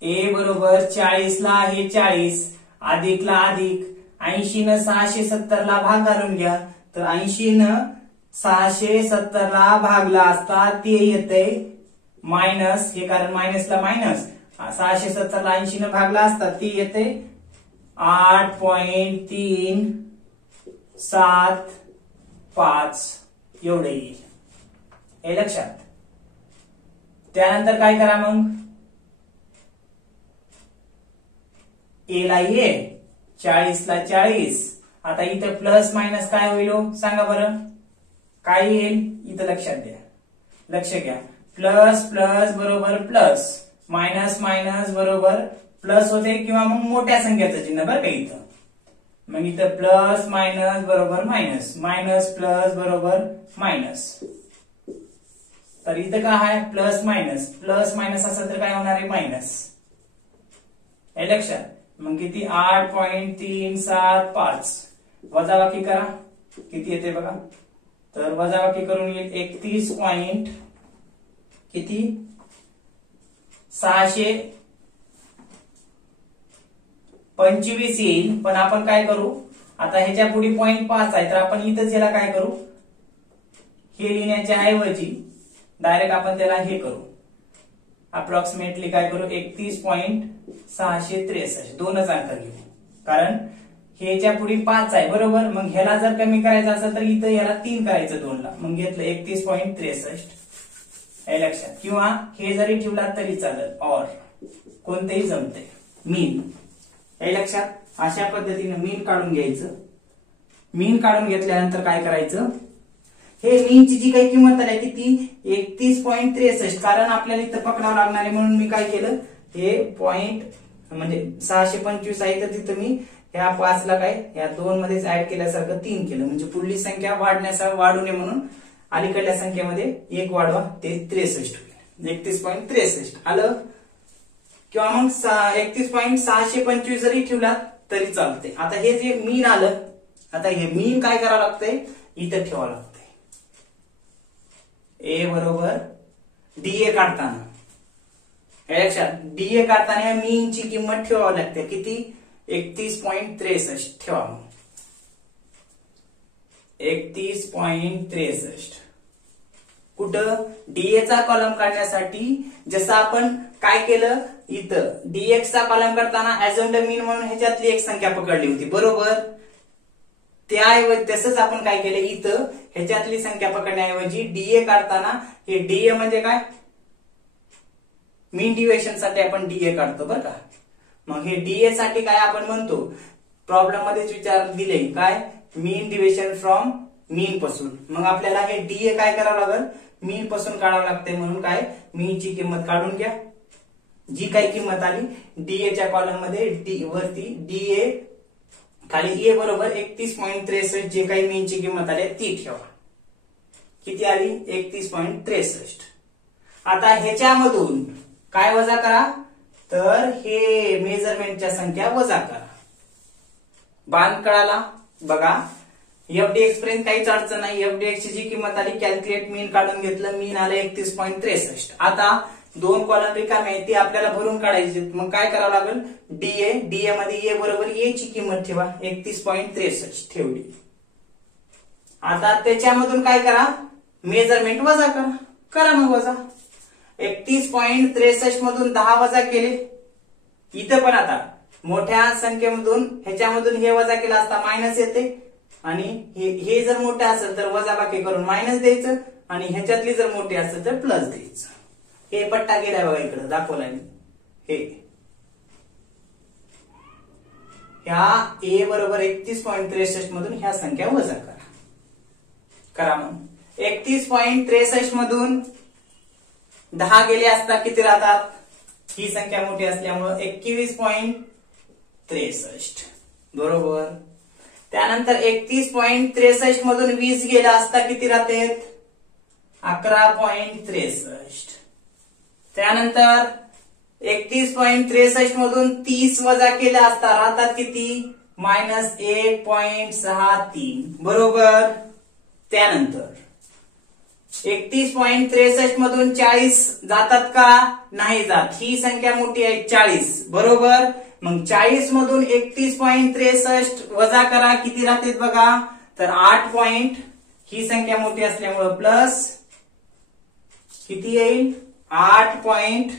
ए बरोबर 40 ला आहे 40 अधिक ला अधिक 80 न 670 ला भाग घालून घ्या. तर 80 न 670 ला भागला असता ते येते मायनस. हे कारण मायनसला मायनस 670 ला 80 न भागला असता ते येते 8.375 एवढे येईल. हे लक्षात. त्यानंतर काय करा मग ए ला ये 40 ला 40. आता इथं प्लस मायनस काय होईल सांगा बरं काय येईल. इथं लक्षात द्या. लक्ष घ्या. प्लस प्लस बरोबर प्लस, मायनस मायनस बरोबर प्लस होते किंवा मग मोठ्या संख्येचं चिन्ह बरं का इथं. मग इथं प्लस मायनस बरोबर मायनस, मायनस प्लस बरोबर मायनस. तर इथं काय आहे प्लस मायनस. प्लस मायनस असेल तर काय होणार आहे मायनस. हे लक्षात. मग किती 8.375 वजाबाकी करा किती येते बघा. तर वजाबाकी करून येईल 31 पॉइंट किती 625 येईल. पण आपण काय करू आता ह्याच्या पुढे 0.5 आहे तर आपण इथंच याला काय करू हे लिहिण्याच्या ऐवजी डायरेक्ट आपण त्याला हे करू अप्रॉक्सिमेटली काय करू 31.663 दोनच अंक घेऊ. कारण ह्याच्या पुढे 5 आहे बरोबर. मग ह्याला जर कमी करायचं असेल तर इथं ह्याला 3 करायचं 2 ला. मग घेतलं 31.63 हे लक्षात. किंवा हे जरी ठेवला तरी चालेल और कोणतेही जमते. मीन हे लक्षात. अशा पद्धतीने मीन काढून घ्यायचं. मीन काढून घेतल्यानंतर काय करायचं हे मीनची जी काही किंमत आली किती 31.63. कारण आपल्याला इथं पकडावं लागणार आहे म्हणून मी काय केलं हे पॉइंट म्हणजे 625 आहे तर तिथं मी ह्या 5 ला काय ह्या 2 मध्येच ऍड केल्यासारखं 3 केलं. म्हणजे पुढली संख्या वाढू नये म्हणून अलीकडल्या संख्येमध्ये 1 वाढवा ते 63 होईल. 31.63 आलं. किंवा मग 31.625 जरी ठेवला तरी चालते. आता हे जे मीन आलं आता हे मीन काय करावं लागतंय इथं ठेवावं लागतंय. ए बरोबर डीए काढताना हे लक्षात डीए काढताना मीनची किंमत ठेवावी लागते किती 31.63 ठेवा मग 31.63 कुठं डीए चा कॉलम काढण्यासाठी जसं आपण काय केलं इथं डीएक्स चा कॉलम करताना अझ्युम्ड मीन म्हणून ह्याच्यातली एक संख्या पकडली होती बरोबर त्याऐवजी तसंच आपण काय केलं इथं ह्याच्यातली संख्या पकडण्याऐवजी डीए काढताना हे डीए म्हणजे काय मीन डिव्हिजन साठी आपण डीए काढतो बरं का मग हे डीए साठी काय आपण म्हणतो प्रॉब्लेम मध्येच विचार दिले काय मीन डिव्हिजन फ्रॉम मीन पासून मग आपल्याला हे डीए काय करावं लागेल मीन पासून काढावं लागते म्हणून काय मीनची किंमत काढून घ्या जी काही किंमत आली डीए च्या कॉलम मध्ये डी वरती डीए खाली ए बरोबर 31.63 जे काही मीनची किंमत आली ती ठेवा किती आली 31.63 आता ह्याच्यामधून काय वजा करा तर हे मेजरमेंटच्या संख्या वजा करा बांध कळाला बघा एफडीएक्स पर्यंत काहीच अडचण नाही एफडीएक्स ची जी किंमत आली कॅल्क्युलेट मीन काढून घेतलं मीन आलं 31.63 आता दोन कॉलम रिकामे आहेत ती आपल्याला भरून काढायची मग काय करावं लागेल डीए मध्ये ए बरोबर ए ची किंमत ठेवा 31.63 ठेवली आता त्याच्यामधून काय करा मेजरमेंट वजा करा मग वजा 31.63 मधून 10 वजा केले इथं पण आता मोठ्या संख्येमधून ह्याच्यामधून हे वजा केला असता मायनस येते आणि हे जर मोठे असेल तर वजा बाकी करून मायनस द्यायचं आणि ह्याच्यातली जर मोठी असेल तर प्लस द्यायचं हे पट्टा गेलाय बघा इकडे दाखवलाय मी हे ह्या ए बरोबर 31.63 मधून ह्या संख्या वजा करा मग 31.63 मधून 10 गेले असता किती राहतात ही संख्या मोठी असल्यामुळे 21.63 बरोबर त्यानंतर 31.63 मधून 20 गेला असता किती राहते 11.63 त्यानंतर 31.63 मधून 30 वजा केला असता राहतात किती -1.63 बरोबर त्यानंतर 31.63 मधून 40 जातात का नाही जात ही संख्या मोठी आहे 40 बरोबर मग 40 मधून 31.63 वजा करा किती राहतात बघा तर 8 पॉइंट ही संख्या मोठी असल्यामुळे प्लस किती येईल 8.37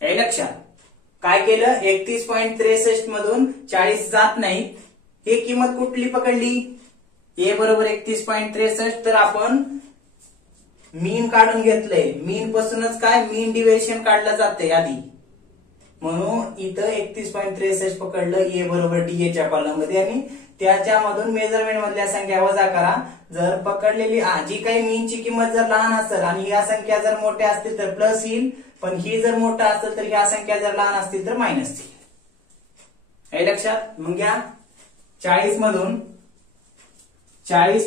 हे लक्षात काय केलं 31.63 मधून 40 जात नाही हे किंमत कुठली पकडली ए बरोबर 31.63 तर आपण मीन काढून घेतलंय मीन पासूनच काय मीन डिव्हिजन काढलं जाते आधी म्हणून इथं 31.63 पकडलं ए बरोबर डीए च्या कॉलम मध्ये आणि त्याच्यामधून मेजरमेंट मधल्या संख्या वजा करा जर पकडलेली जी काही मीनची किंमत जर लहान असेल आणि या संख्या जर मोठ्या असतील तर प्लस येईल पण ही जर मोठा असेल तर ह्या संख्या जर लहान असतील तर मायनस येईल हे लक्षात मग या 40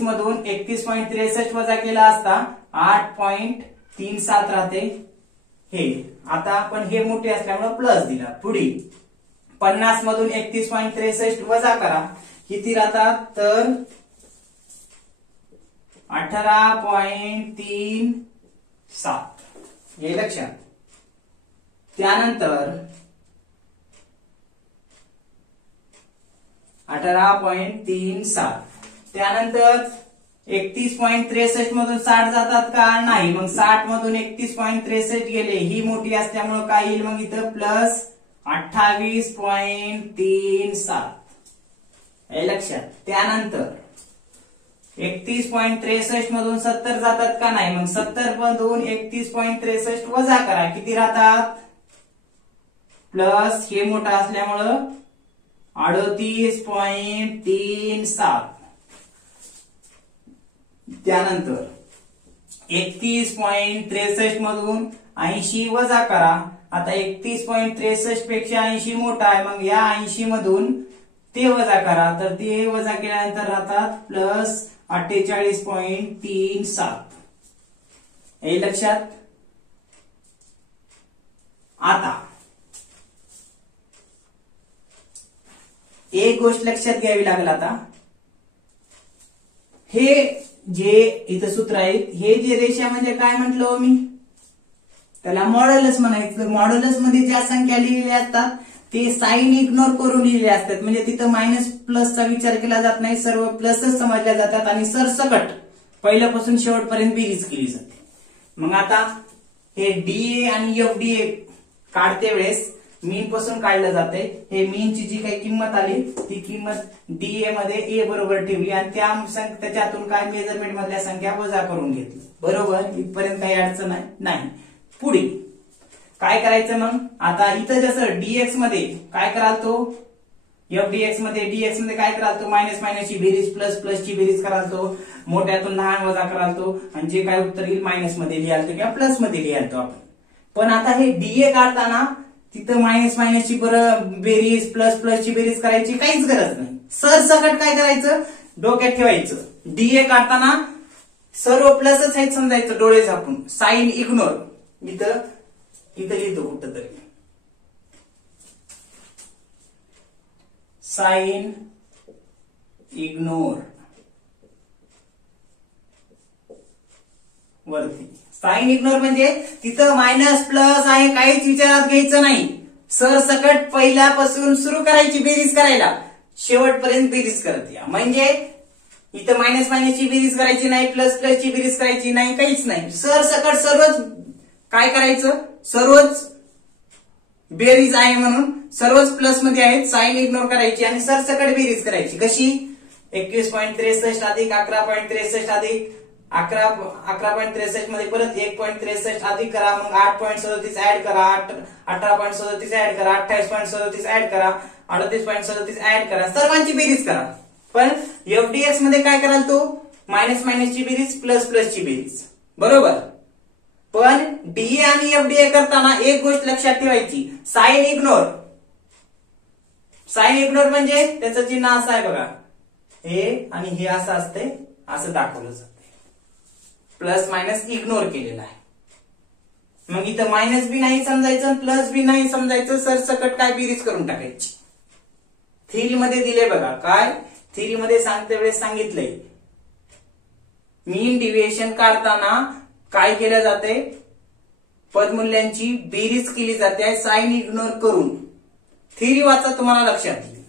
मधून 31.63 वजा केला असता 8.37 राहते हे आता आपण हे मोठे असल्यामुळे प्लस दिला पुढे 50 मधून 31.63 वजा करा किती राहतात तर 18.37 हे लक्षात त्यानंतर 18.37 त्यानंतर 31.63 मधून 60 जातात का नाही मग 60 मधून 31.63 गेले ही मोठी असल्यामुळे काय येईल मग इथं प्लस 28.37 हे लक्षात त्यानंतर 31.63 मधून 70 जातात का नाही मग 70 मधून 31.63 वजा करा किती राहतात प्लस हे मोठा असल्यामुळं 38.37 त्यानंतर 31.63 मधून 80 वजा करा आता 31.63 पेक्षा 80 मोठा आहे मग या 80 मधून ते वजा करा तर ते वजा केल्यानंतर राहतात प्लस 48.37 हे लक्षात आता एक गोष्ट लक्षात घ्यावी लागेल आता हे जे इथं सूत्र आहे, हे जे रेषा म्हणजे काय म्हटलं मी, त्याला मॉड्युलस म्हणायचं. मॉड्युलस मध्ये ज्या संख्या लिहिलेल्या असतात ते साइन इग्नोर करून लिहिलेले असतात. म्हणजे तिथं मायनस प्लसचा विचार केला जात नाही, सर्व प्लसच समजल्या जातात आणि सरसकट पहिल्यापासून शेवटपर्यंत बेरीज केली जाते. मग आता हे डीए आणि एफडीए काढते वेळेस मीन पासून काढलं जाते. हे मीनची जी काही किंमत आली ती किंमत डीए मध्ये ए बरोबर ठेवली आणि त्याच्यातून काय मेजरमेंट मधल्या संख्या वजा करून घेतली. बरोबर, इथपर्यंत काही अडचण नाही. पुढे काय करायचं मग, आता इथं जसं डीएक्स मध्ये काय कराल तो, एफडीएक्स मध्ये काय कराल तो, मायनस मायनसची बेरीज प्लस प्लसची बेरीज कराल तो, मोठ्यातून लहान वजा कराल तो आणि जे काय उत्तर येईल मायनस मध्ये लिहाल तो किंवा प्लस मध्ये लिहाल तो आपण. पण आता हे डीए काढताना तिथं मायनस मायनसची बेरीज प्लस प्लसची बेरीज करायची काहीच गरज नाही. सरसकट काय करायचं, डोक्यात ठेवायचं, डीए काढताना सर्व प्लसच आहेत समजायचं डोळे झाकून. साइन इग्नोर इथं लिहितो कुठं तरी, साइन इग्नोर वरती. साइन इग्नोर म्हणजे तिथं मायनस प्लस आहे काहीच विचारात घ्यायचं नाही. सरसकट पहिल्यापासून सुरू करायची बेरीज करायला, शेवटपर्यंत बेरीज करत या. म्हणजे इथं मायनस मायनसची बेरीज करायची नाही, प्लस प्लसची बेरीज करायची नाही, काहीच नाही. सरसकट सर्वच काय करायचं, सर्वच बेरीज आहे म्हणून सर्वच प्लस मध्ये आहेत, साइन इग्नोर करायची आणि सरसकट बेरीज करायची. कशी, 21.63 अधिक 11.63 अधिक 11.63 मध्ये परत 1.63 अधिक करा, मग 8.37 ऍड करा, 18.37 ऍड करा, 28.37 ऍड करा, 38.37 ऍड करा, सर्वांची बेरीज करा. पण एफडीएक्स मध्ये काय कराल तो, मायनस मायनसची बेरीज प्लस प्लसची बेरीज. बरोबर. पण डीए आणि एफडीए करताना एक गोष्ट लक्षात ठेवायची, साइन इग्नोर. साइन इग्नोर म्हणजे त्याचं चिन्ह असं आहे बघा, हे आणि हे असं असते, असं दाखवलं जाते. प्लस मायनस इग्नोर केलेला आहे. मग इथं मायनस बी नाही समजायचं, प्लस बी नाही समजायचं, सरसकट काय बेरीज करून टाकायची. थेरी मध्ये दिले बघा, काय थेरी मध्ये सांगते वेळेस सांगितलंय, मीन डिव्हिएशन काढताना काय केलं जाते, पदमूल्यांची बेरीज केली जाते साइन इग्नोर करून. थेरी वाचा, तुम्हाला लक्षात येईल.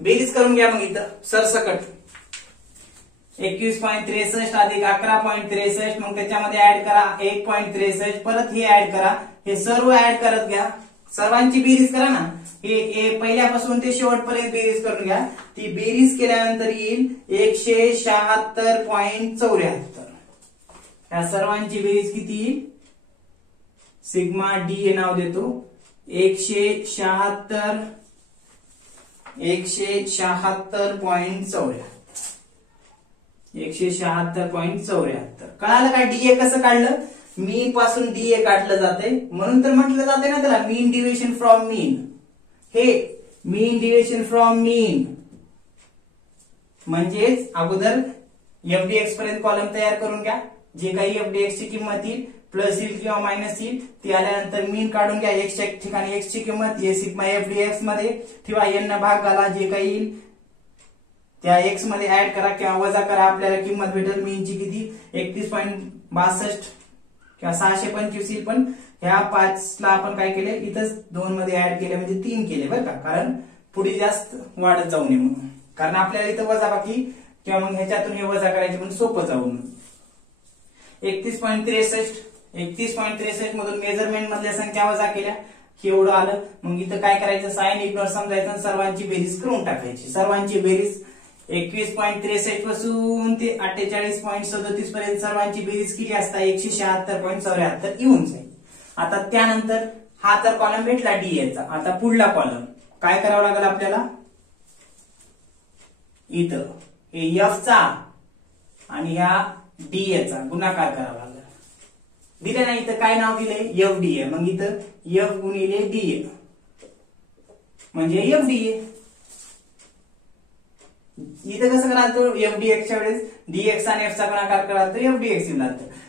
बेरीज करून घ्या मग इथं सरसकट. 21.63 अधिक 11.63, मग त्याच्यामध्ये ऍड करा 1.63, परत हे ऍड करा, हे सर्व ऍड करत घ्या, सर्वांची बेरीज करा ना. हे पहिल्यापासून ते शेवटपर्यंत बेरीज करून घ्या. ती बेरीज केल्यानंतर येईल 176.74. या सर्वांची बेरीज किती येईल, सिग्मा डी हे नाव देतो, 176.74. 176.74. कळालं काय, डीए कसं काढलं, मीन पासून डीए काढलं जाते, म्हणून तर म्हटलं जाते ना त्याला मीन डिव्हिएशन फ्रॉम मीन. हे मीन डिव्हिएशन फ्रॉम मीन म्हणजेच अगोदर एफडीएक्स पर्यंत कॉलम तयार करून घ्या. जे काही एफडीएक्स ची किंमत येईल, प्लस येईल किंवा मायनस येईल, ती आल्यानंतर मीन काढून घ्या. एक्सच्या ठिकाणी एक्स ची किंमत हे सिग्मा एफडीएक्स मध्ये ठेवा, एन न भाग घाला, जे काही येईल त्या एक्स मध्ये ऍड करा किंवा वजा करा, आपल्याला किंमत भेटेल मीनची किती, 31.62 किंवा 625 येईल. पण ह्या 5 ला आपण काय केले, इथंच 2 मध्ये ऍड केले म्हणजे 3 केले बरं का, कारण पुढे जास्त वाढत जाऊ नये म्हणून. कारण आपल्याला इथं वजा बाकी किंवा मग ह्याच्यातून हे वजा करायचे म्हणून सोपं जाऊ नये. 31.63 मधून मेजरमेंट मधल्या संख्या वजा केल्या, एवढं आलं. मग इथं काय करायचं, साइन इग्नोर समजायचं, सर्वांची बेरीज करून टाकायची. सर्वांची बेरीज 21.63 पासून ते 48.37 पर्यंत सर्वांची बेरीज केली असता 176.74 येऊन जाईल. आता त्यानंतर हा तर कॉलम भेटला डीएचा. आता पुढला कॉलम काय करावं लागेल आपल्याला, इथं एफ चा आणि ह्या डीएचा गुणाकार करावा लागेल. दिले ना, इथं काय नाव दिलंय, एफ डीए. मग इथं एफ गुणिले डीए म्हणजे एफ डीए. इथं कसं कराल तर एफडीएक्सच्या वेळेस डीएक्स आणि एफ चा गुणाकार कराल तर एफडीएक्स येईल.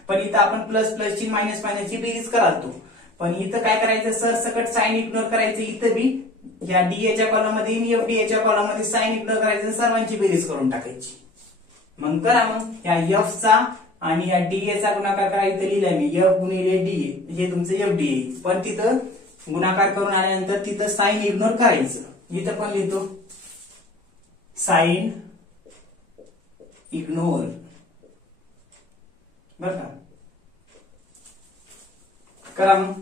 पण इथं आपण प्लस प्लसची मायनस मायनसची बेरीज कराल तो. पण इथं काय करायचं, सरसकट साइन इग्नोर करायचं. इथं बी या डीएच्या कॉलम मध्ये एफडीएच्या कॉलम मध्ये साइन इग्नोर करायचं, सर्वांची बेरीज करून टाकायची. मग करा मग ह्या एफ चा आणि ह्या डीए चा गुणाकार करा. इथं लिहिलंय मी एफ गुणिले डीए, हे तुमचं एफ डीए. पण तिथं गुणाकार करून आल्यानंतर तिथं साइन इग्नोर करायचं. इथं पण लिहितो साइन इग्नोर, बर का. करा मग.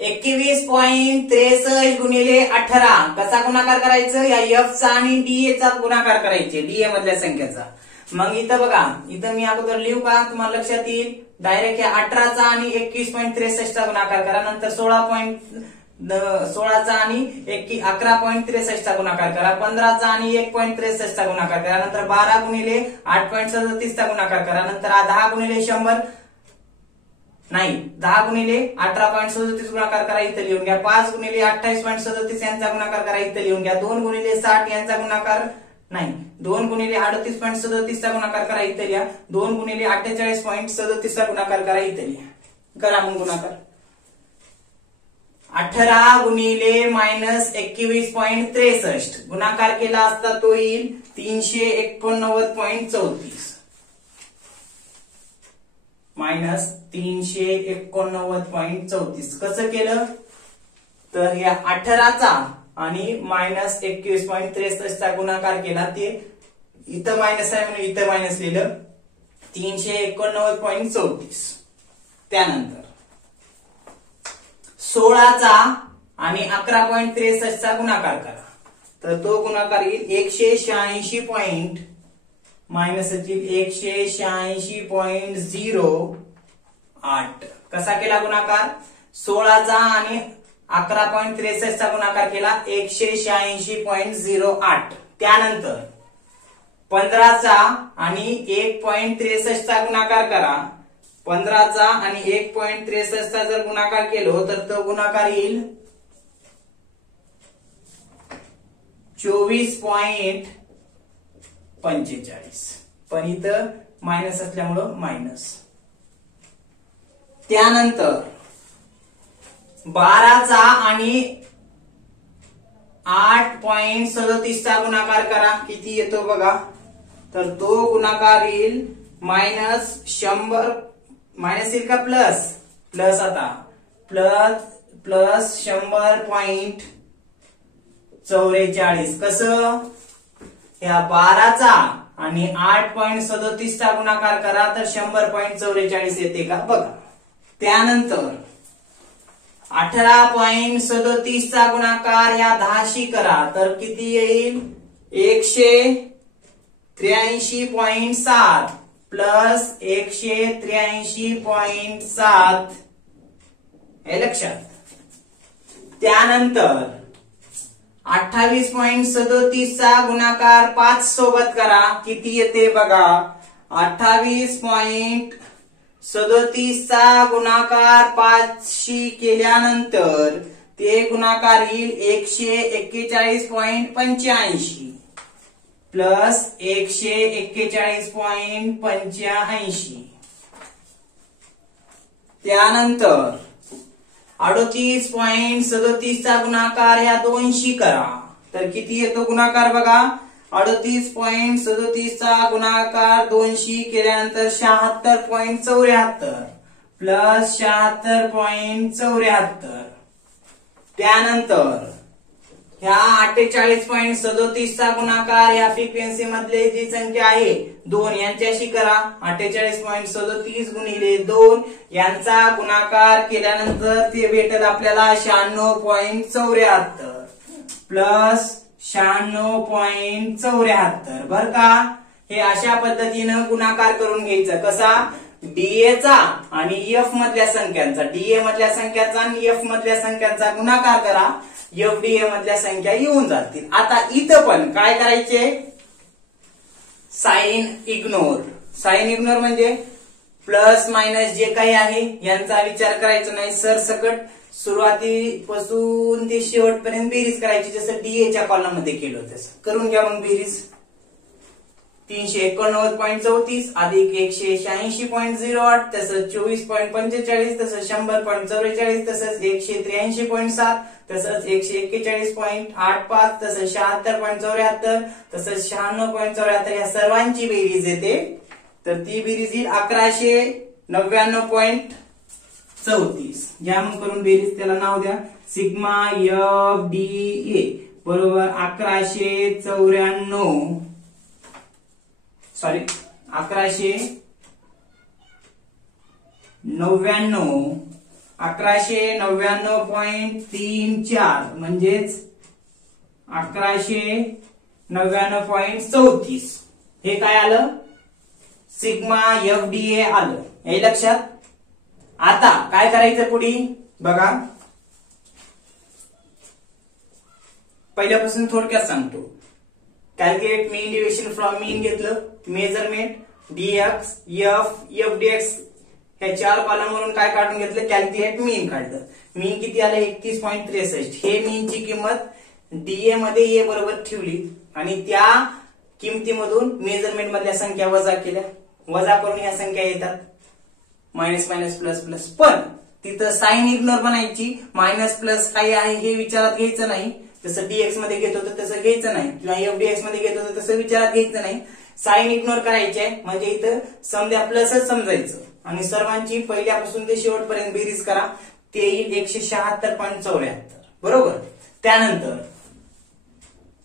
$21.63 गुणिले 18 कसा गुणाकार करायचं? या एफ चा आणि डीए चा गुणाकार करायचे, डीए मधल्या संख्येचा. मग इथं बघा, इथं मी अगोदर लिहू का तुम्हाला लक्षात येईल. डायरेक्ट या 18 चा आणि 21.63 चा गुणाकार करा. नंतर 16 चा आणि 11.63 चा गुणाकार करा. 15 चा आणि 1.63 चा गुणाकार करा. नंतर 12 गुणिले 8.37 चा गुणाकार करा. नंतर 10 गुणिले 100 नाही 10 गुणिले 18.37 गुणाकार करा. इथं लिहून घ्या. 5 गुणिले 28.37 यांचा गुणाकार करा. इथं लिहून घ्या. 2 गुणिले 60 यांचा गुणाकार नाही 2 गुणिले 38.37 चा गुणाकार करा. इथं लिहा. 2 गुणिले 48.37 चा गुणाकार करा. इथं लिहा. करा मग गुणाकार. 18 गुणिले मायनस 21.63 गुणाकार केला असता तो येईल 389.34 मायनस 389.34. कसं केलं तर या 18 चा आणि मायनस 21.63 चा गुणाकार केला. ते इथं मायनस आहे म्हणून इथं मायनस लिहिलं 389.34. त्यानंतर 16 चा आणि 11.63 चा गुणाकार करा. तर तो गुणाकार येईल 186. मायनस 186.08. कसा केला गुणाकार? 16 चा आणि 11.63 चा गुणाकार केला 186.08. त्यानंतर 15 चा आणि 1.63 चा गुणाकार करा. 15 चा आणि 1.63 चा जर गुणाकार केलो तर तो गुणाकार येईल 24.45. पण इथं मायनस असल्यामुळं मायनस. त्यानंतर 12 चा आणि 8.37 चा गुणाकार करा. किती येतो बघा. तर तो गुणाकार येईल मायनस 100. मायनस येईल का प्लस? प्लस. आता प्लस 100.44. कसं? या 12 चा आणि 8.37 चा गुणाकार करा तर 100.44 येते का बघा. त्यानंतर 18.37 चा गुणाकार या 10शी करा तर किती येईल 183.7 प्लस 183.7. हे लक्षात. त्यानंतर 28.37 चा गुणाकार 5 सोबत करा. किती येते बघा. 28.37 चा गुणाकार 5शी केल्यानंतर ते गुणाकार येईल 141.85 प्लस 141.85. त्यानंतर 38.37 चा गुणाकार ह्या 2शी करा तर किती येतो गुणाकार बघा. 38.37 चा गुणाकार 2शी केल्यानंतर 76.74 प्लस 76.74. त्यानंतर ह्या 48.37 चा गुणाकार या फ्रिक्वेन्सी मधले जी संख्या आहे 2 यांच्याशी करा. 48.37 गुणिले 2 यांचा गुणाकार केल्यानंतर ते भेटेल आपल्याला 96.74 प्लस 96.74. बर का. हे अशा पद्धतीनं गुणाकार करून घ्यायचं. कसा? डीए चा आणि एफ मधल्या संख्यांचा, डीए मधल्या संख्याचा आणि एफ मधल्या संख्यांचा गुणाकार करा. एफडीए मधल्या संख्या येऊन जातील. आता इथं पण काय करायचे? Sign ignore. साइन इग्नोर म्हणजे प्लस मायनस जे काही आहे यांचा विचार करायचा नाही. सरसकट सुरुवातीपासून ते शेवटपर्यंत बेरीज करायची, जसं डीए च्या कॉलम मध्ये केलं तसं करून घ्या. मग बेरीज 389.34 अधिक 186.08 तसंच 24.45 तसंच 100.44 तसंच 183.7 तसंच 141.85 तसंच 76.74 तसंच 96.74 या सर्वांची बेरीज येते. तर ती बेरीज येईल 1199.34. घ्या मग करून बेरीज, त्याला नाव द्या सिग्मा एफ डी ए बरोबर 1199 1199.34 म्हणजेच 1199.34 हे काय आलं, सिग्मा एफ डी ए आलं. हे लक्षात. आता काय करायचं पुढे बघा, पहिल्यापासून थोडक्यात सांगतो. Calculate mean division from mean घेतलं, measurement dx f f dx हे 4 कॉलम वरून काय काढून घेतलं, कॅल्क्युलेट मीन काढलं. मीन किती आलं 31.63. हे मीनची किंमत डीए मध्ये ए बरोबर ठेवली आणि त्या किमतीमधून मेजरमेंट मधल्या संख्या वजा केल्या, वजा करून ह्या संख्या येतात मायनस मायनस प्लस प्लस. पण तिथं साइन इग्नोर बनायची, मायनस प्लस काय आहे हे विचारात घ्यायचं नाही. जसं डीएक्स मध्ये घेत होतं तसं घ्यायचं नाही किंवा एफडीएक्स मध्ये घेत होतं तसं विचारात घ्यायचं नाही. साइन इग्नोर करायचे म्हणजे इथं समजा प्लसच समजायचं आणि सर्वांची पहिल्यापासून ते शेवटपर्यंत बेरीज करा, ते येईल 176.74 बरोबर. त्यानंतर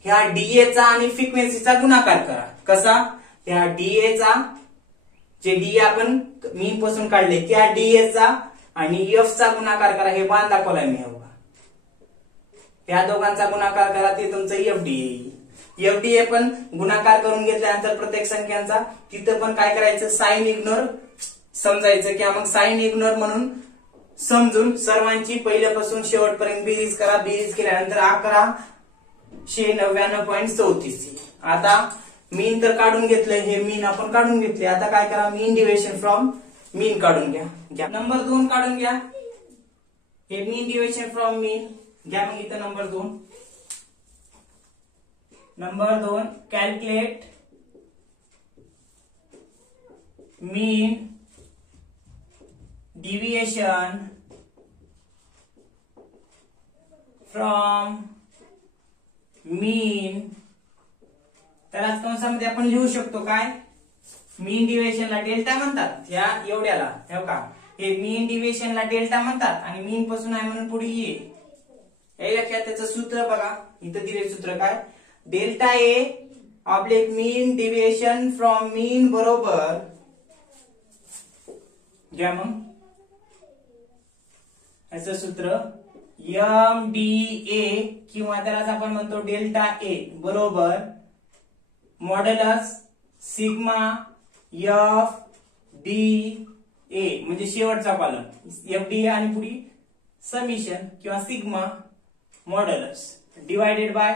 ह्या डीएचा आणि फ्रिक्वेन्सीचा गुणाकार करा. कसा, ह्या डीएचा जे डी आपण मीन पासून काढले त्या डीएचा आणि एफ चा गुणाकार करा. हे बाण दाखवलाय मी, या दोघांचा गुणाकार करा, ते तुमचं एफडीए. एफडीए पण गुणाकार करून घेतल्यानंतर प्रत्येक संख्यांचा तिथं पण काय करायचं, साइन इग्नोर समजायचं किंवा मग साइन इग्नोर म्हणून समजून सर्वांची पहिल्यापासून शेवटपर्यंत बेरीज करा. बेरीज केल्यानंतर 1199.34. आता मीन तर काढून घेतलं, हे मीन आपण काढून घेतले. आता काय करा, मीन डिव्हिजन फ्रॉम मीन काढून घ्या. नंबर 2 काढून घ्या. हे मीन डिव्हिजन फ्रॉम मीन घ्या. मग इथं number 2 calculate mean deviation from मीन. त्यालाच कंसामध्ये आपण लिहू शकतो काय, मीन डिव्हिएशनला डेल्टा म्हणतात. या एवढ्याला हे का, हे मीन डिव्हिएशनला डेल्टा म्हणतात आणि मीन पासून आहे म्हणून पुढे ये. हे लक्षात. त्याचं सूत्र बघा, इथं दिले सूत्र काय, delta A oblique mean deviation from mean बरोबर घ्या मग याचं सूत्र एम डी ए किंवा त्यालाच आपण म्हणतो डेल्टा ए बरोबर मॉड्युलस सिग्मा एफ डी ए म्हणजे शेवटचा कॉलम एफ डी ए आणि पुढे समिशन किंवा sigma modulus divided by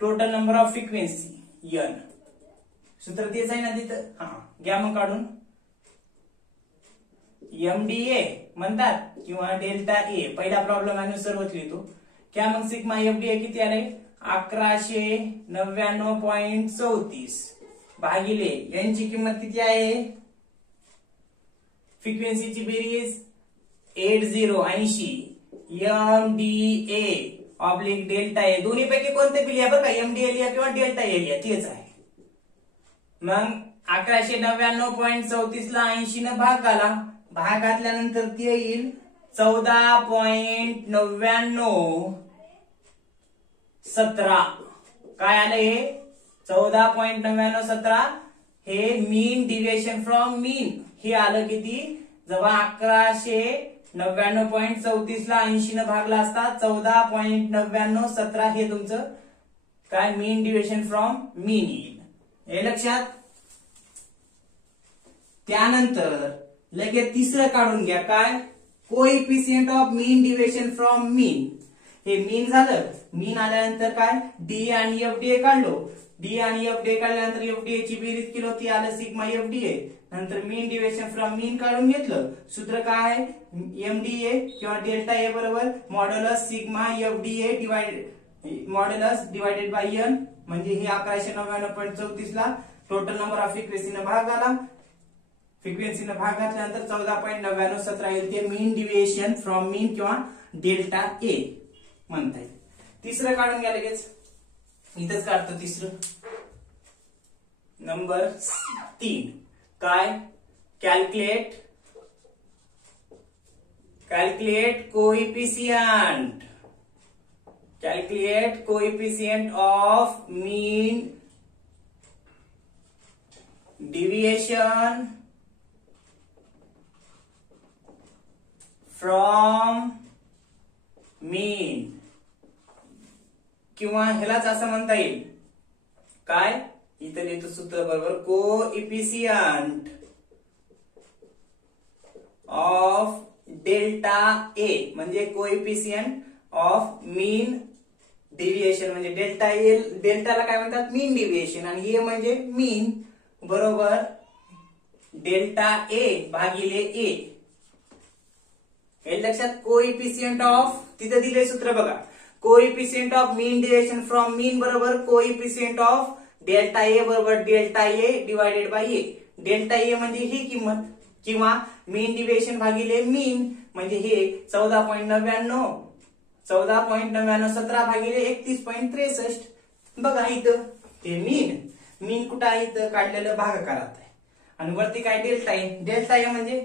total number of frequency n. सूत्र तेच आहे ना तिथं. हा घ्या मग काढून. एमडीए म्हणतात किंवा डेल्टा ए पहिला प्रॉब्लेम अनुसार होत लिहितो. क्या मग सिग्मा एफडीए किती आले 1199.34 भागिले यांची किंमत किती आहे, फ्रिक्वेन्सीची बेरीज 80 एमडीए ऑब्लिक डेल्टा ए. दोन्ही पैकी कोणते बी लिहा बरं का, एमडीए लिहा किंवा डेल्टा ए लिहा, तेच आहे. मग 1199.34 ला 80 न भाग घाला, भाग घातल्यानंतर ते येईल 14.9917. काय आलं हे 14.9917. हे मीन डिव्हिएशन फ्रॉम मीन हे आलं किती, जेव्हा 1199.34 ला 80 न भागला असता 14.9917 हे तुमचं काय मीन डिव्हिएशन फ्रॉम मीन येईल. हे लक्षात. त्यानंतर लगेच तिसरं काढून घ्या काय, coefficient of mean deviation from mean. हे मीन झालं. मीन आल्यानंतर काय डी आणि एफडीए काढलो, डी आणि एफडीए काढल्यानंतर एफडीए ची बेरीज केली ती आलं सिग्मा एफडीए. नंतर मीन डिव्हिएशन फ्रॉम मीन काढून घेतलं. सूत्र काय आहे एमडीए किंवा डेल्टा ए बरोबर modulus sigma FDA divide modulus divided by n म्हणजे ही 1199.34 ला टोटल नंबर ऑफ फ्रिक्वेन्सीने भाग आला. फ्रिक्वेन्सीने भाग घातल्यानंतर 14.9917 येईल. ते मीन डिव्हिएशन फ्रॉम मीन किंवा डेल्टा ए म्हणता येईल. तिसरं काढून घ्या लगेच. इथंच काढतो तिसरं. नंबर 3 काय calculate coefficient of mean deviation from mean किंवा ह्यालाच असं म्हणता येईल काय इथं लिहितो सूत्र बरोबर कोएफिशिएंट ऑफ डेल्टा ए म्हणजे कोएफिशिएंट ऑफ मीन डिव्हिएशन म्हणजे डेल्टाला काय म्हणतात मीन डिव्हिएशन आणि ए म्हणजे मीन बरोबर डेल्टा ए भागिले ए. हे लक्षात कोएफिशिएंट ऑफ तिथे दिले सूत्र बघा. Coefficient of mean deviation from mean बरोबर कोएफिशिएंट ऑफ डेल्टा ए बरोबर delta A divided by A. Delta A म्हणजे ही किंमत किंवा मीन डिव्हिएशन भागिले मीन म्हणजे हे 14.9917 भागिले 31.63. बघा इथं ते मीन कुठं आहे इथं काढलेलं भागाकारात आहे आणि वरती काय डेल्टा आहे. डेल्टा ए म्हणजे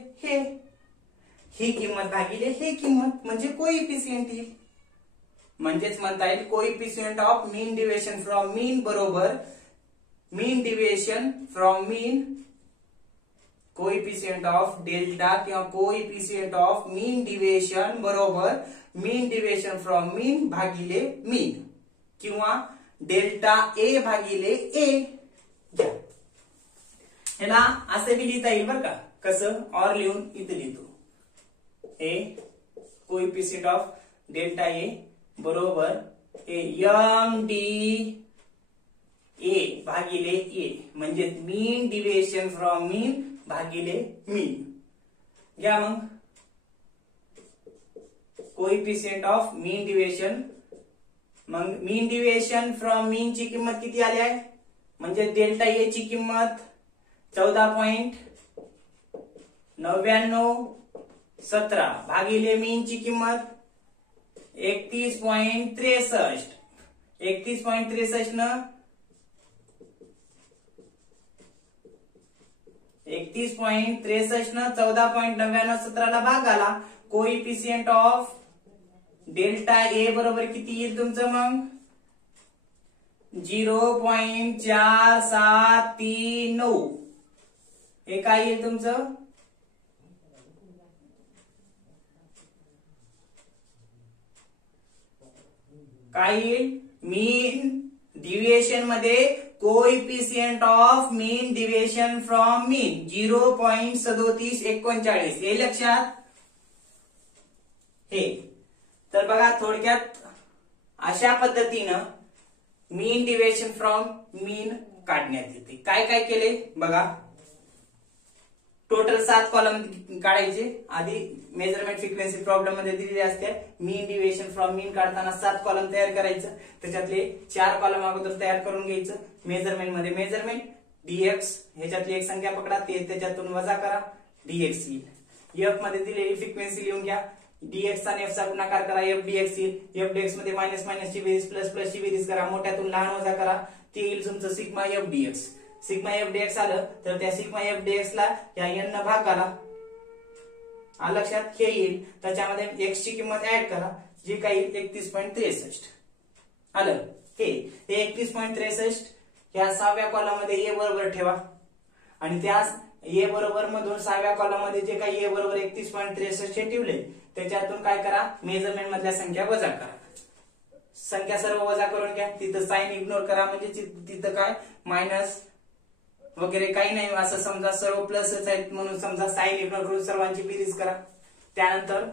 ही किंमत भागिले हे किंमत म्हणजे कोएफिशिएंट येईल. म्हणजेच म्हणता येईल coefficient of mean deviation from mean बरोबर mean deviation from mean coefficient of delta किंवा कोएफिशिएंट ऑफ मीन डिव्हिएशन बरोबर मीन डिव्हिएशन फ्रॉम मीन भागिले मीन किंवा डेल्टा ए भागिले ए. ह्याला असे बी लिहिता येईल बरं का. कसं और लिहून इथे लिहितो ए कोएफिशिएंट ऑफ डेल्टा ए बरोबर एम डी ए भागिले ए म्हणजे मीन डिव्हिएशन फ्रॉम मीन भागिले मीन. घ्या मग कोएफिशिएंट ऑफ मीन डिव्हिएशन. मग मीन डिव्हिएशन फ्रॉम मीन ची किंमत किती आली आहे म्हणजे डेल्टा ए ची किंमत 14.9917 भागिले मीन ची किंमत 31.63. 31.63 न 14.9917 ला भाग आला. कोएफिशिएंट ऑफ डेल्टा ए बरोबर किती येईल तुमचं मग 0.4739. हे काय येईल तुमचं काय येईल मीन डिव्हिएशन मध्ये coefficient of mean deviation from मीन 0.3739. हे लक्षात हे. तर बघा थोडक्यात अशा पद्धतीनं मीन डिव्हिएशन फ्रॉम मीन काढण्यात येते. काय काय केले बघा. टोटल 7 कॉलम काढायचे. आधी मेजरमेंट फ्रिक्वेन्सी प्रॉब्लेम मध्ये दिलेले असते. मीन डिव्हिएशन फ्रॉम मीन काढताना 7 कॉलम तयार करायचं. त्याच्यातले 4 कॉलम अगोदर तयार करून घ्यायचं. मेजरमेंट मध्ये मेजरमेंट डीएक्स ह्याच्यातली एक संख्या पकडा ते त्याच्यातून वजा करा डीएक्स येईल. एफ मध्ये दिलेली फ्रिक्वेन्सी लिहून घ्या. डीएक्स आणि एफ चा गुणाकार करा एफ डीएक्स येईल. एफ डीएक्स मध्ये मायनस मायनस ची बेरीज प्लस प्लस ची बेरीज करा. मोठ्यातून लहान वजा करा ते येईल तुमचं sigma f dx. Sigma f dx आलं तर त्या सिग्मा एफ डीएक्स ला या एन न भाग आला लक्षात हे येईल. त्याच्यामध्ये एक्स ची किंमत ऍड करा जी काही 31.63 आलं. हे 31.63 ह्या 6व्या कॉलम मध्ये ए बरोबर ठेवा आणि त्या ए बरोबर मधून 6व्या कॉलम मध्ये जे काही ए बरोबर 31.63 ठेवले त्याच्यातून काय करा मेजरमेंट मधल्या संख्या वजा करा. संख्या सर्व वजा करून घ्या. तिथं साइन इग्नोर करा म्हणजे तिथं काय मायनस वगैरे काही नाही असं समजा. सर्व प्लसच आहेत म्हणून समजा साइन इग्नोर करून सर्वांची बेरीज करा. त्यानंतर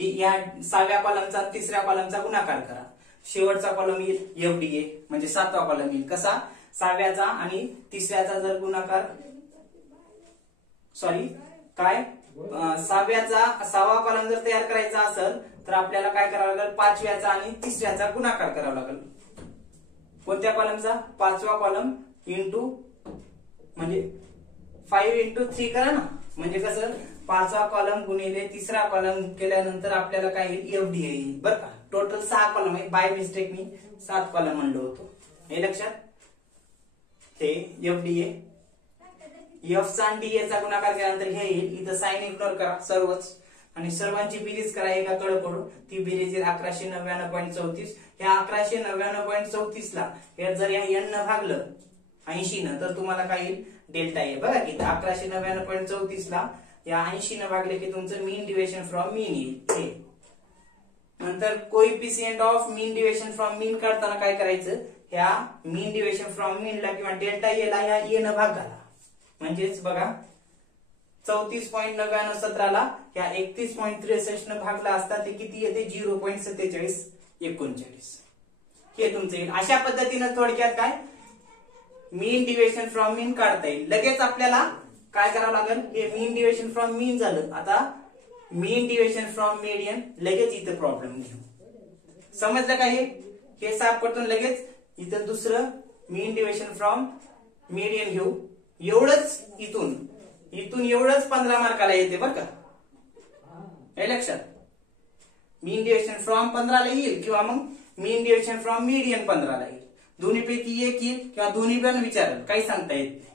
या 6व्या कॉलमचा 3ऱ्या कॉलमचा गुणाकार करा. शेवटचा कॉलम येईल एफडीए म्हणजे 7वा कॉलम येईल. कसा 6व्याचा आणि 3ऱ्याचा जर गुणाकार काय सहावा कॉलम जर तयार करायचा असेल तर आपल्याला काय करावं लागेल, पाचव्याचा आणि तिसऱ्याचा गुणाकार करावा लागेल. कोणत्या कॉलमचा, पाचवा कॉलम इंटू म्हणजे 5 इंटू 3 करा ना, म्हणजे कसं पाचवा कॉलम गुणिले तिसरा कॉलम केल्यानंतर आपल्याला काय येईल, एफडी येईल. बरं का, टोटल 6 कॉलम आहे, बाय मिस्टेक मी 7 कॉलम म्हणलो होतो, हे लक्षात. हे एफडी आहे, एफ चा आणि डी चा गुणाकार केल्यानंतर हे येईल. इथं साइन इग्नोर करा सर्वच आणि सर्वांची बेरीज करा एकाकडे करून. ती बेरीज 1199.34. ह्या 1199.34 ला जर या n न भागलं 80 न तर तुम्हाला काय येईल, डेल्टा येईल. बघा की 1199.34 ला या 80 न भागले की तुमचं मीन डिव्हिजन फ्रॉम मीन येईल. नंतर coefficient of mean division from mean काढताना काय करायचं, ह्या मीन डिव्हिजन फ्रॉम मीन ला किंवा डेल्टा ए ला या ए न भागाला, म्हणजेच बघा 34.9917 ला या 31.63 न भागला असता ते किती येते, 0.4739. हे तुमचं येईल. अशा पद्धतीने थोडक्यात काय मीन डिव्हिजन फ्रॉम मीन काढता येईल. लगेच आपल्याला काय करावं लागेल, हे मीन डिव्हिजन फ्रॉम मीन झालं. आता मीन डिव्हिजन फ्रॉम मीडियन लगेच इथं प्रॉब्लेम घेऊ. समजलं का, हे साफ करतो लगेच इथं दुसरं मीन डिव्हिजन फ्रॉम मीडियन घेऊ. एवढंच इथून एवढंच 15 मार्काला येते बरं का, हे लक्षात. मीन डिव्हिजन फ्रॉम 15 ला येईल किंवा मग मीन डिव्हिजन फ्रॉम मीडियन 15 ला येईल. दोन्हीपैकी एक येईल किंवा दोन्ही पण विचारेल, काही सांगता येत नाही.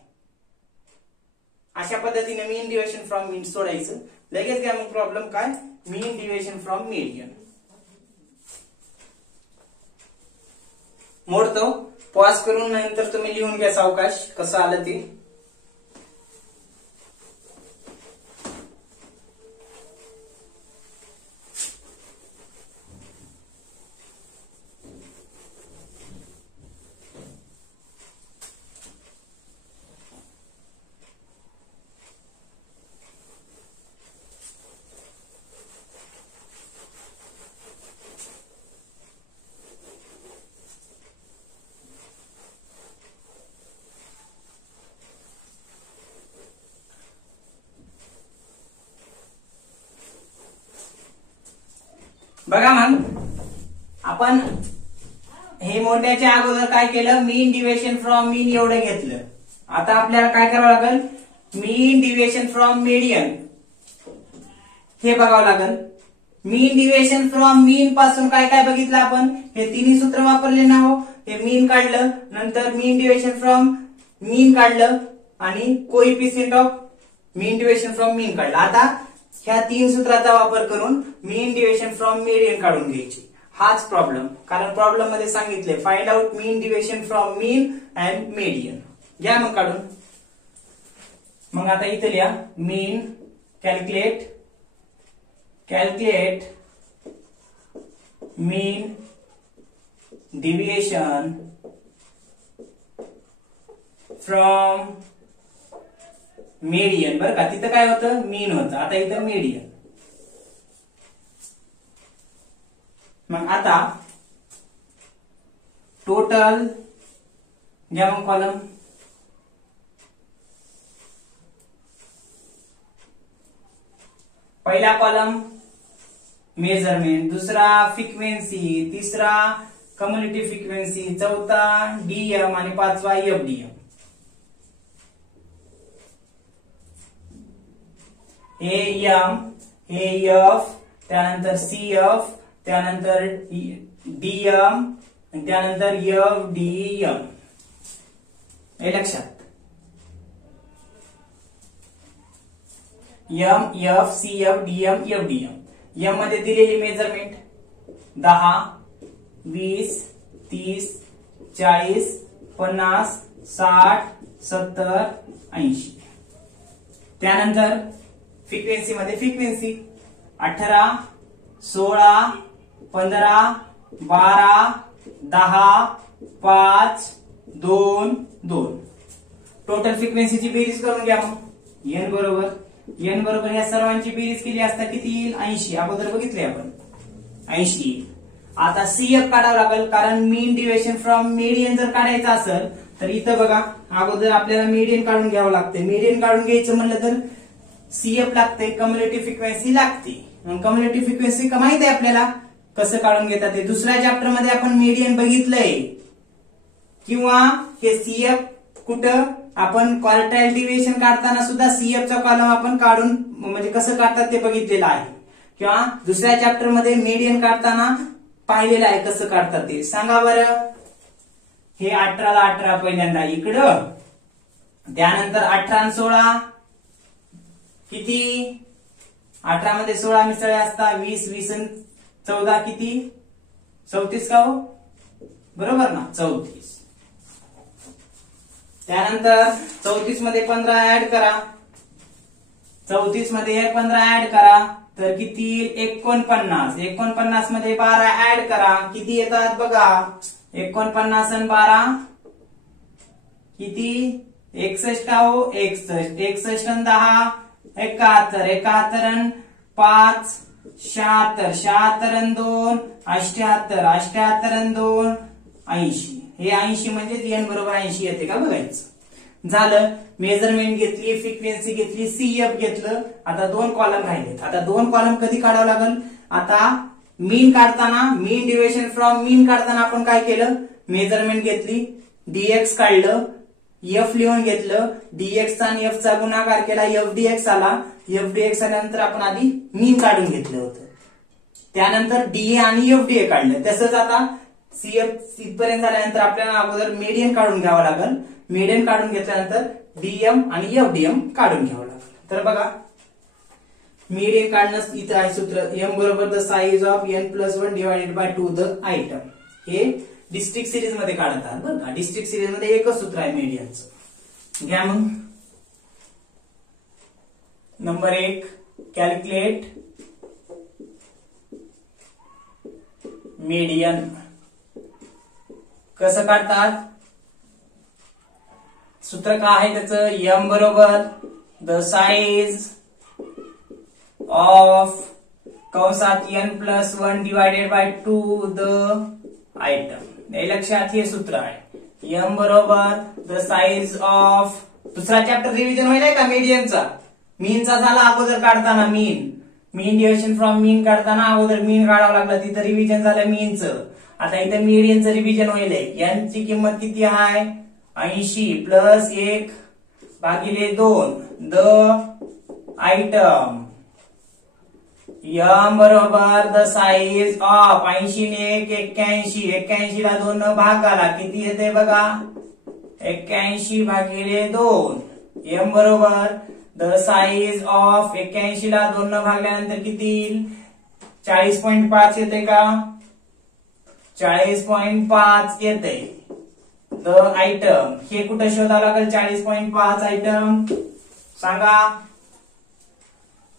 अशा पद्धतीने मीन डिव्हिजन फ्रॉम मीन सोडायचं. लगेच घ्या मग प्रॉब्लेम काय, मीन डिव्हिजन फ्रॉम मीडियन. मोडतो, पॉज करून नंतर तुम्ही लिहून घ्या सावकाश कसं आलं ते. बघा मग आपण हे मोठ्याच्या अगोदर काय केलं, मीन डिव्हिजन फ्रॉम मीन एवढं घेतलं. आता आपल्याला काय करावं लागेल, मीन डिव्हिजन फ्रॉम मीडियन हे बघावं लागेल. मीन डिव्हिजन फ्रॉम मीन पासून काय काय बघितलं आपण, हे तिन्ही सूत्र वापरले ना हो. हे मीन काढलं, नंतर मीन डिव्हिजन फ्रॉम मीन काढलं आणि coefficient of mean division from mean काढलं. आता ह्या 3 सूत्राचा वापर करून मीन डिव्हिजन फ्रॉम मीडियन काढून घ्यायची. हाच प्रॉब्लेम, कारण प्रॉब्लेम मध्ये सांगितले find out mean division from mean and median. घ्या मग काढून. मग आता इथे लिहा mean, calculate mean division from median. बरं का, तिथं काय होतं, मीन होतं, आता इथं मीडियन. मग आता टोटल घ्या मग कॉलम. पहिला कॉलम मेजरमेंट, दुसरा फ्रिक्वेन्सी, तिसरा कम्युनिटी फ्रिक्वेन्सी, चौथा डीएम आणि पाचवा एफडीएम. हे एम, हे एफ, त्यानंतर सीएफ, त्यानंतर डीएम, त्यानंतर एफडीएम. हे लक्षात. M, f, cf, dm, fdm. M मध्ये दिलेली मेजरमेंट 10, 20, 30, 40, 50, 60, 70, 80. त्यानंतर फ्रिक्वेन्सी मध्ये फ्रिक्वेन्सी 18, 16, 15, 12, 10, 5, 2, 2. टोटल फ्रिक्वेन्सीची बेरीज करून घ्या. मग एन बरोबर या सर्वांची बेरीज केली असता किती येईल, 80. अगोदर बघितले आपण 80 येईल. आता सीएफ काढावं लागेल, कारण मीन डिव्हिजन फ्रॉम मीडियन जर काढायचं असेल तर इथं बघा अगोदर आपल्याला मीडियन काढून घ्यावं लागतं. मीडियन काढून घ्यायचं म्हणलं तर सीएफ लागते, कम्युलेटिव्ह फ्रिक्वेन्सी लागते. मग कम्युलेटिव्ह फ्रिक्वेन्सी माहिती आहे आपल्याला कसं काढून घेतात ते. दुसऱ्या चॅप्टर मध्ये आपण मीडियन बघितलंय, किंवा हे सीएफ कुठं आपण क्वार्टाईल डिव्हिएशन काढताना सुद्धा सीएफचा कॉलम आपण काढून म्हणजे कसं काढतात ते बघितलेलं आहे, किंवा दुसऱ्या चॅप्टर मध्ये मीडियन काढताना पाहिलेलं आहे कसं काढतात ते. सांगा बरं. हे 18 ला 18 पहिल्यांदा इकडं, त्यानंतर 18 आणि 16 किती, 18 मध्ये 16 मिसळे असतात, 20 20 आणि 14 किती, 34 का हो, बरोबर ना, 34. त्यानंतर 34 मध्ये 15 ऍड करा, 34 मध्ये 15 ऍड करा तर किती, 49. 49 मध्ये 12 ऍड करा, किती येतात बघा, 49 आणि 12 किती, 61 हो, 61. 61 आणि 10 71. 71 आणि 5 76. 76 आणि 2 78. 78 आणि 2 80. हे 80 म्हणजे n बरोबर 80 येते का बघायचं. झालं. मेजरमेंट घेतली, फ्रिक्वेन्सी घेतली, सीएफ घेतलं. आता 2 कॉलम राहिलेत. आता 2 कॉलम कधी काढावं लागेल, आता मीन काढताना, मीन डिव्हिएशन फ्रॉम मीन काढताना आपण काय केलं, मेजरमेंट घेतली, डीएक्स काढलं, एफ लिहून घेतलं, डीएक्स आणि एफ चा गुणाकार केला, एफडीएक्स आला. एफडीएक्स आल्यानंतर आपण आधी मीन काढून घेतलं होतं, त्यानंतर डीए आणि एफडीए काढलं. तसंच आता सीएफ इथपर्यंत झाल्यानंतर आपल्याला अगोदर मीडियन काढून घ्यावं लागेल. मीडियन काढून घेतल्यानंतर डीएम आणि एफडीएम काढून घ्यावं लागेल. तर बघा, मीडियन काढणं इथं आहे सूत्र, एम बरोबर the size of n+1 divided by 2 the item. हे डिस्ट्रिक्ट सिरीज मध्ये काढतात बरं का. डिस्ट्रिक्ट सिरीज मध्ये एकच सूत्र आहे मीडियनचं. घ्या मग. Number 1, calculate median. कसं काढतात, सूत्र काय आहे त्याचं, एम बरोबर द साईज ऑफ कंसात n+1 divided by 2 the item. हे लक्षात, हे सूत्र आहे. एम बरोबर द साईज ऑफ, दुसरा चॅप्टर रिव्हिजन होईल का मीडियनचा. मीनचा झाला अगोदर काढताना, मीन डिव्हिजन फ्रॉम मीन काढताना अगोदर मीन काढावं लागलं, तिथं रिव्हिजन झालं मीनचं. आता इथं मीडियनचं रिव्हिजन होईल. एन ची किंमत किती आहे, 80 प्लस 1 भागिले 2 द आयटम. एम बरोबर द साईज ऑफ, 80 ने 1 81. 81 ला 2 न भाग आला, किती येते बघा, 81 भागिले 2. एम बरोबर द साईज ऑफ, 81 ला 2 न भागल्यानंतर किती येईल, 40.5 येते का, 40.5 येते. द आयटम, हे कुठं शोधावं लागेल, 40.5 आयटम. सांगा.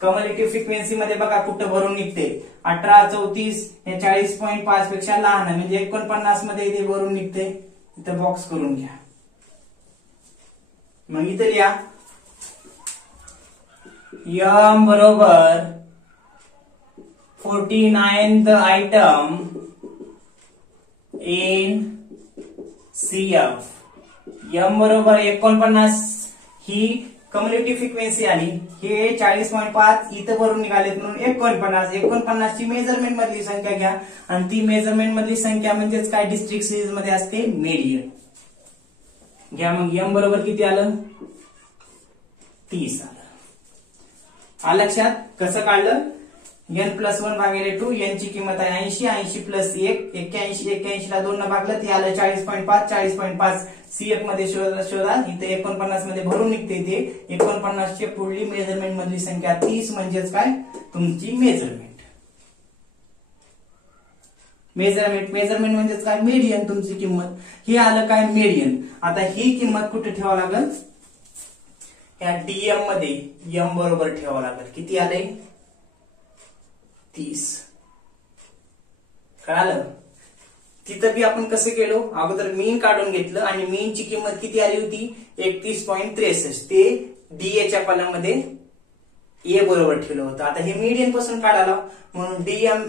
कम्युलेटिव्ह फ्रिक्वेन्सी मध्ये बघा कुठं भरून निघते, 18 34 हे 40.5 पेक्षा लहान आहे, म्हणजे 49 मध्ये इथे भरून निघते. इथं बॉक्स करून घ्या. मग इथे लिहा, एम बरोबर 49 the item in cf. M बरोबर 49 ही कम्युलेटिव्ह फ्रिक्वेन्सी आली, हे 40.5 इथं भरून निघालेत म्हणून 49. 49 ची मेजरमेंट मधली संख्या घ्या, आणि ती मेजरमेंट मधली संख्या म्हणजेच काय, डिस्ट्रिक्ट सिरीज मध्ये असते मीडियन. घ्या मग. एम बरोबर किती आलं, 30 आलं. लक्षात कसं काढलं, n+1 भागिले 2, n ची किंमत आहे 80. 80 प्लस 1 81. 81 ला 2 न भागलं, ते आलं 40.5. 40.5 सीएफ मध्ये शोधा. इथे 49 मध्ये भरून निघते. इथे 49 ची पुढली मेजरमेंट मधली संख्या 30, म्हणजेच काय, तुमची मेजरमेंट. मेजरमेंट म्हणजेच काय, मीडियन, तुमची किंमत. हे आलं काय, मीडियन. आता ही किंमत कुठे ठेवावं लागेल, या डीएम मध्ये एम बरोबर ठेवावं लागेल. किती आले, 30. कळालं. तिथं बी आपण कसं केलो, अगोदर मीन काढून घेतलं आणि मीनची किंमत किती आली होती, 31.63. ते डीएच्या कॉलम मध्ये ए बरोबर ठेवलं होतं. आता हे मीडियन पासून काढायला, म्हणून डीएम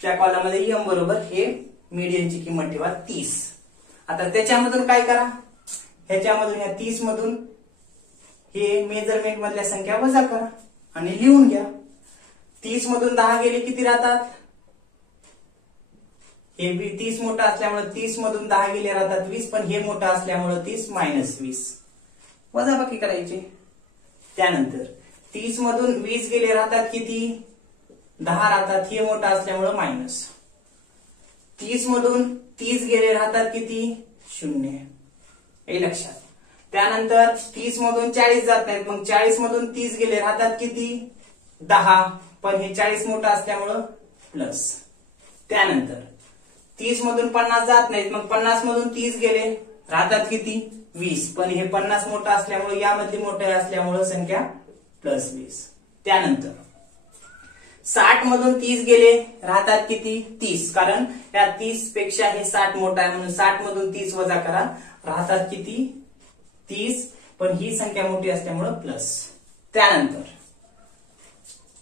च्या कॉलम मध्ये एम बरोबर हे मीडियनची किंमत ठेवा 30. आता त्याच्यामधून काय करा, ह्याच्यामधून या 30 मधून हे मेजरमेंट मधल्या संख्या वजा करा आणि लिहून घ्या. 30 मधून 10 गेले किती राहतात? हे 30 मोठं असल्यामुळे 30 मधून 10 गेले राहतात 20, पण हे मोठं असल्यामुळे 30 मायनस 20 वजाबाकी करायचे. त्यानंतर 30 मधून 20 गेले राहतात किती? 10 राहतात. हे मोठं असल्यामुळे मायनस. 30 मधून 30 गेले राहतात किती? 0. हे लक्षात. त्यानंतर 30 मधून 40 जात नाहीत, मग 40 मधून 30 गेले राहतात किती? 10, पण हे 40 मोठं असल्यामुळं प्लस. त्यानंतर 30 मधून 50 जात नाहीत, मग 50 मधून 30 गेले राहतात किती? 20, पण हे 50 मोठं असल्यामुळे यामधली मोठे असल्यामुळे संख्या प्लस 20. त्यानंतर 60 मधून 30 गेले राहतात किती? 30, कारण या 30 पेक्षा हे 60 मोठा आहे म्हणून 60 मधून 30 वजा करा, राहतात किती? 30, पण ही संख्या मोठी असल्यामुळे प्लस. त्यानंतर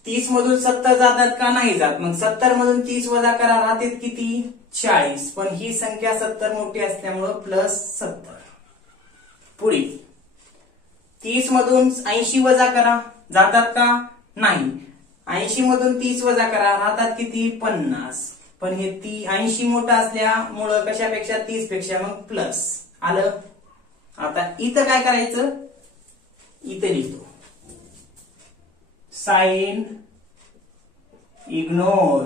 30 मधून 70 जातात का? नाही जात, मग 70 मधून 30 वजा करा, राहतात किती? 40, पण ही संख्या 70 मोठी असल्यामुळे प्लस 70. पुढे 30 मधून 80 वजा करा, जातात का? नाही. 80 मधून 30 वजा करा, राहतात किती? 50, पण हे 80 मोठं असल्यामुळं कशापेक्षा? 30 पेक्षा, मग प्लस आलं. आता इथं काय करायचं? इथं लिहितो साइन इग्नोर.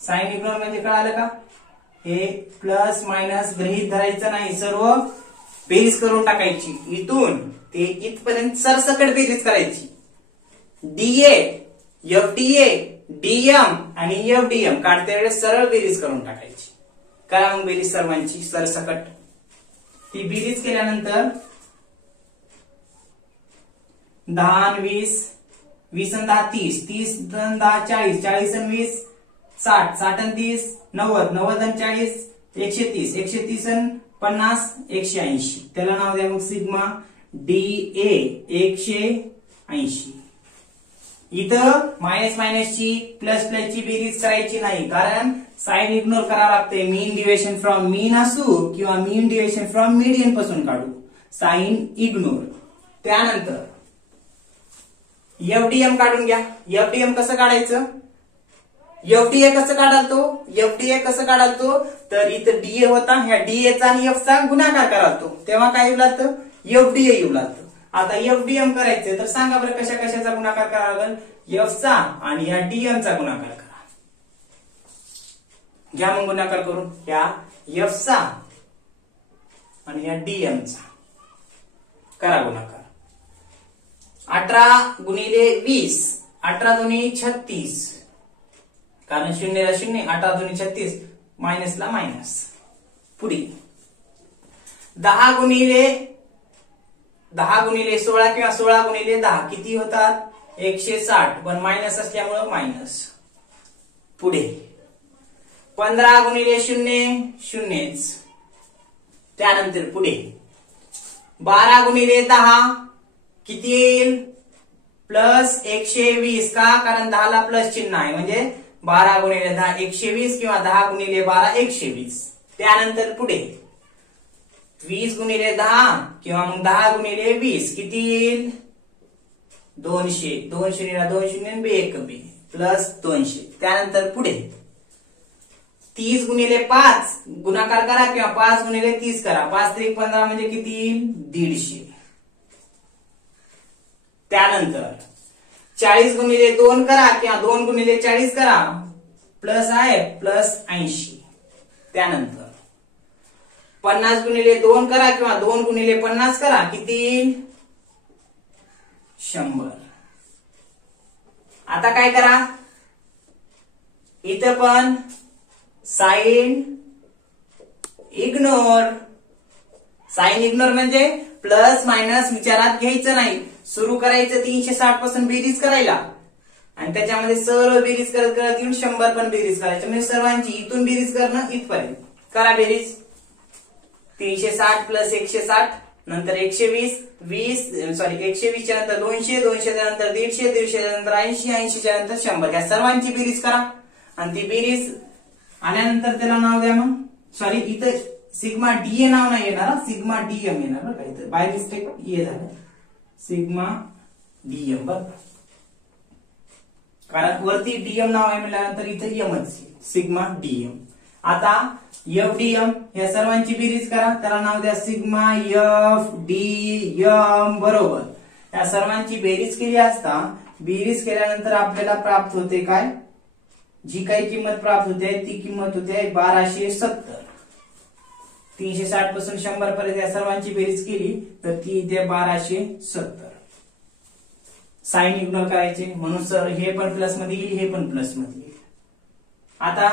साइन इग्नोर म्हणजे कळालं का? हे प्लस मायनस गृहीत धरायचं नाही, सर्व बेरीज करून टाकायची. इथून ते इथपर्यंत सरसकट बेरीज करायची. डीए, एफडीए, डीएम आणि एफडीएम काढते वेळेस सरळ बेरीज करून टाकायची. करा मग बेरीज सर्वांची सरसकट. ती बेरीज केल्यानंतर 10 आणि 20, 20 आणि 10 30, 30 आणि 10 40, 40 आणि 20 60, 60 आणि 30 90, 90 आणि 40 130, 130 आणि 50 180. त्याला नाव द्या मग सिग्मा डीए 180. इथं मायनस मायनसची प्लस प्लसची बेरीज करायची नाही, कारण साइन इग्नोर करावं लागते. मीन डिव्हिएशन फ्रॉम मीन असू किंवा मीन डिव्हिएशन फ्रॉम मीडियन पासून काढू, साइन इग्नोर. त्यानंतर एफडीएम काढून घ्या. एफडीएम कसं काढायचं? एफडीए कसं काढालतो? एफडीए कसं काढालतो? तर इथं डीए होता, ह्या डीएचा आणि एफचा गुणाकार करालतो, तेव्हा काय येऊ लागतं? एफडीए येऊ लागतं. आता एफडीएम करायचं तर सांगा बरं कशा कशाचा गुणाकार करावा लागेल? एफचा आणि या डीएमचा गुणाकार करा. घ्या मग गुणाकार करून, या एफचा आणि या डीएमचा करा गुणाकार. 18 गुणिले 20, 18 दुनी 36, कारण 0 ला 0, 18 दुनी 36, मायनस ला मायनस. पुढे 10 गुणिले 16 किंवा 16 गुणिले 10 किती होतात? 160, पण मायनस असल्यामुळे मायनस. पुढे 15 गुणिले 0 0. त्यानंतर पुढे 12 गुणिले 10 किती येईल? प्लस 120. का? कारण 10 ला प्लस चिन्ह आहे, म्हणजे 12 गुणिले 10 120 किंवा 10 गुणिले 12 120. त्यानंतर पुढे 20 गुणिले 10 किंवा मग 10 गुणिले 20 किती येईल? 200. 2 शून्यला 2 शून्य, बे 1 बे, प्लस 200. त्यानंतर पुढे 30 गुणिले 5 गुणाकार करा किंवा 5 गुणिले 30 करा. 5 3 15 म्हणजे किती येईल? 150. त्यानंतर 40 गुणिले 2 करा किंवा 2 गुणिले 40 करा, प्लस आहे प्लस 80. त्यानंतर 50 गुणिले 2 करा किंवा 2 गुणिले 50 करा, किती येईल? 100. आता काय करा? इथं पण साइन इग्नोर. साइन इग्नोर म्हणजे प्लस मायनस विचारात घ्यायचं नाही, सुरू करायचं 360 पासून बेरीज करायला आणि त्याच्यामध्ये सर्व बेरीज करत करत येऊन 100 पण बेरीज करायची. म्हणजे सर्वांची इथून बेरीज करणं इथपर्यंत. करा बेरीज. 360 प्लस 160 नंतर 120, 120 च्या नंतर 200, 200 च्या नंतर 150, 150 च्या नंतर 80, 80 च्या नंतर 100. या सर्वांची बेरीज करा आणि ती बेरीज आल्यानंतर त्याला नाव द्या. मग सॉरी, इथं सिग्मा डीए नाव नाही येणार, सिग्मा डीएम येणार बरं का. इथं बाय मिस्टेक ए झालं, सिग्मा डीएम बर, कारण वरती डीएम नाव आहे म्हटल्यानंतर इथे यमच सिग्मा डीएम. आता एफ डीएम या सर्वांची बेरीज करा, त्याला नाव द्या सिग्मा एफ डी एम बरोबर. या सर्वांची बेरीज केली असता बेरीज केल्यानंतर आपल्याला प्राप्त होते काय, जी काही किंमत प्राप्त होते ती किंमत होते 1270. 360 पासून 100 पर्यंत या सर्वांची बेरीज केली तर ती इथे 1270. साइन इग्नोर करायचे म्हणून सर हे पण प्लस मध्ये येईल, हे पण प्लस मध्ये येईल. आता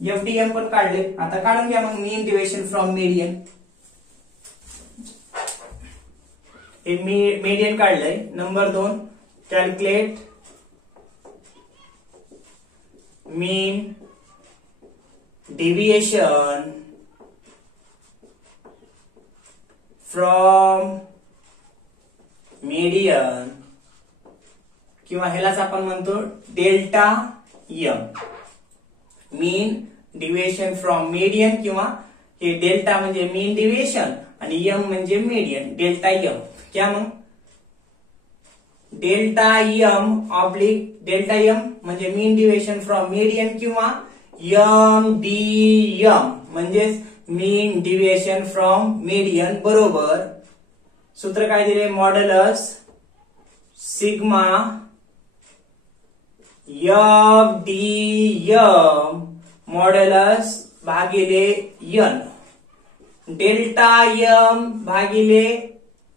एफडीएम पण काढले, आता काढून घ्या मग मीन डिव्हिजन फ्रॉम मीडियन. हे मीडियन काढलंय. Number 2 calculate mean deviation from median, किंवा ह्यालाच आपण म्हणतो delta M. Mean deviation from median, किंवा हे डेल्टा म्हणजे मीन डिव्हिएशन आणि एम म्हणजे मीडियन, डेल्टा एम. क्या मग delta M oblique delta M म्हणजे मीन डिव्हिएशन फ्रॉम मीडियन, किंवा एम डी एम म्हणजेच मीन डिव्हिएशन फ्रॉम मीडियन बरोबर. सूत्र काय दिले, modulus sigma F D M modulus भागिले एन, डेल्टा एम भागिले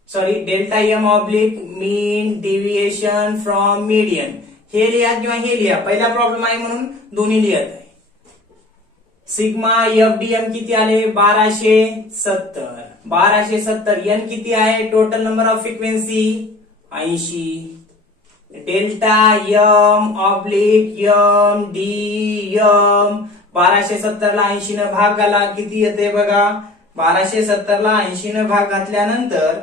delta M oblique mean deviation from median. हे लिहा किंवा हे लिहा, पहिला प्रॉब्लेम आहे म्हणून दोन्ही लिहत आहे. सिग्मा एफ डी एम किती आले 1270. 1270 एन किती आहे, total number of frequency 80. Delta M oblique m D m 1270 ला 80 न भाग घाला, किती येते बघा. 1270 ला 80 न भाग घातल्यानंतर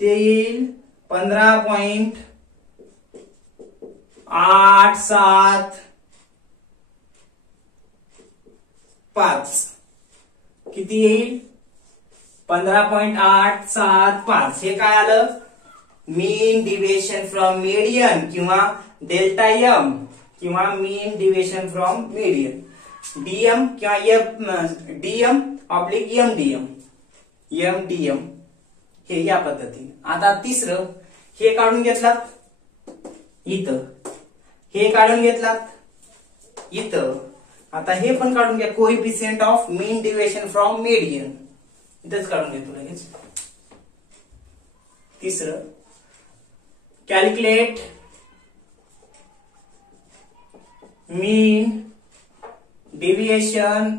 ते येईल 15.875. किती येईल 15.875. हे काय आलं, मीन डिव्हिएशन फ्रॉम मीडियन किंवा डेल्टा एम किंवा mean deviation from median, DM किंवा डीएम ऑब्लिक एमडीएम, एमडीएम हे या पद्धतीने. आता तिसरं हे काढून घेतलात इथं, हे काढून घेतलात इथं. आता हे पण काढून घ्या, coefficient of mean deviation from median इथंच काढून घेतो लगेच. तिसरं कॅल्क्युलेट मीन डिव्हिएशन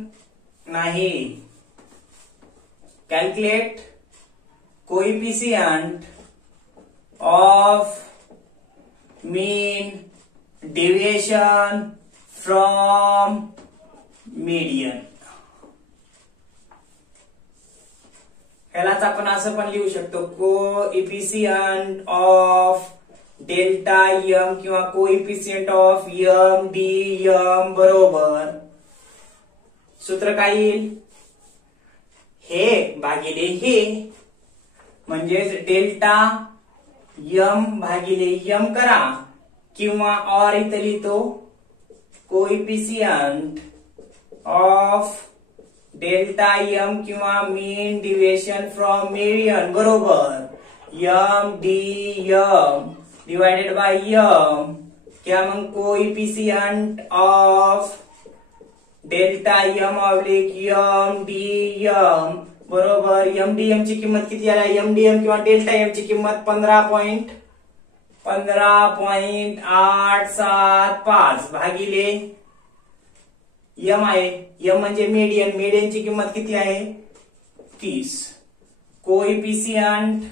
नाही, calculate coefficient of mean deviation from median. ह्यालाच आपण असं पण लिहू शकतो, कोएफिशिएंट ऑफ डेल्टा एम किंवा coefficient of M D M बरोबर. सूत्र काय येईल, हे भागिले हे म्हणजेच डेल्टा एम भागिले एम करा, किंवा और इथं लिहितो कोएफिशिएंट ऑफ डेल्टा एम किंवा मीन डिव्हिएशन फ्रॉम मीडियन बरोबर m D m divided by m. क्या मग coefficient of delta M oblique m D M बरोबर एमडीएम ची किंमत किती आली, एमडीएम किंवा डेल्टा एम ची किंमत 15.875 भागिले एम आहे. एम म्हणजे मीडियन, मीडियन ची किंमत किती आहे 30. कोएफिशिएंट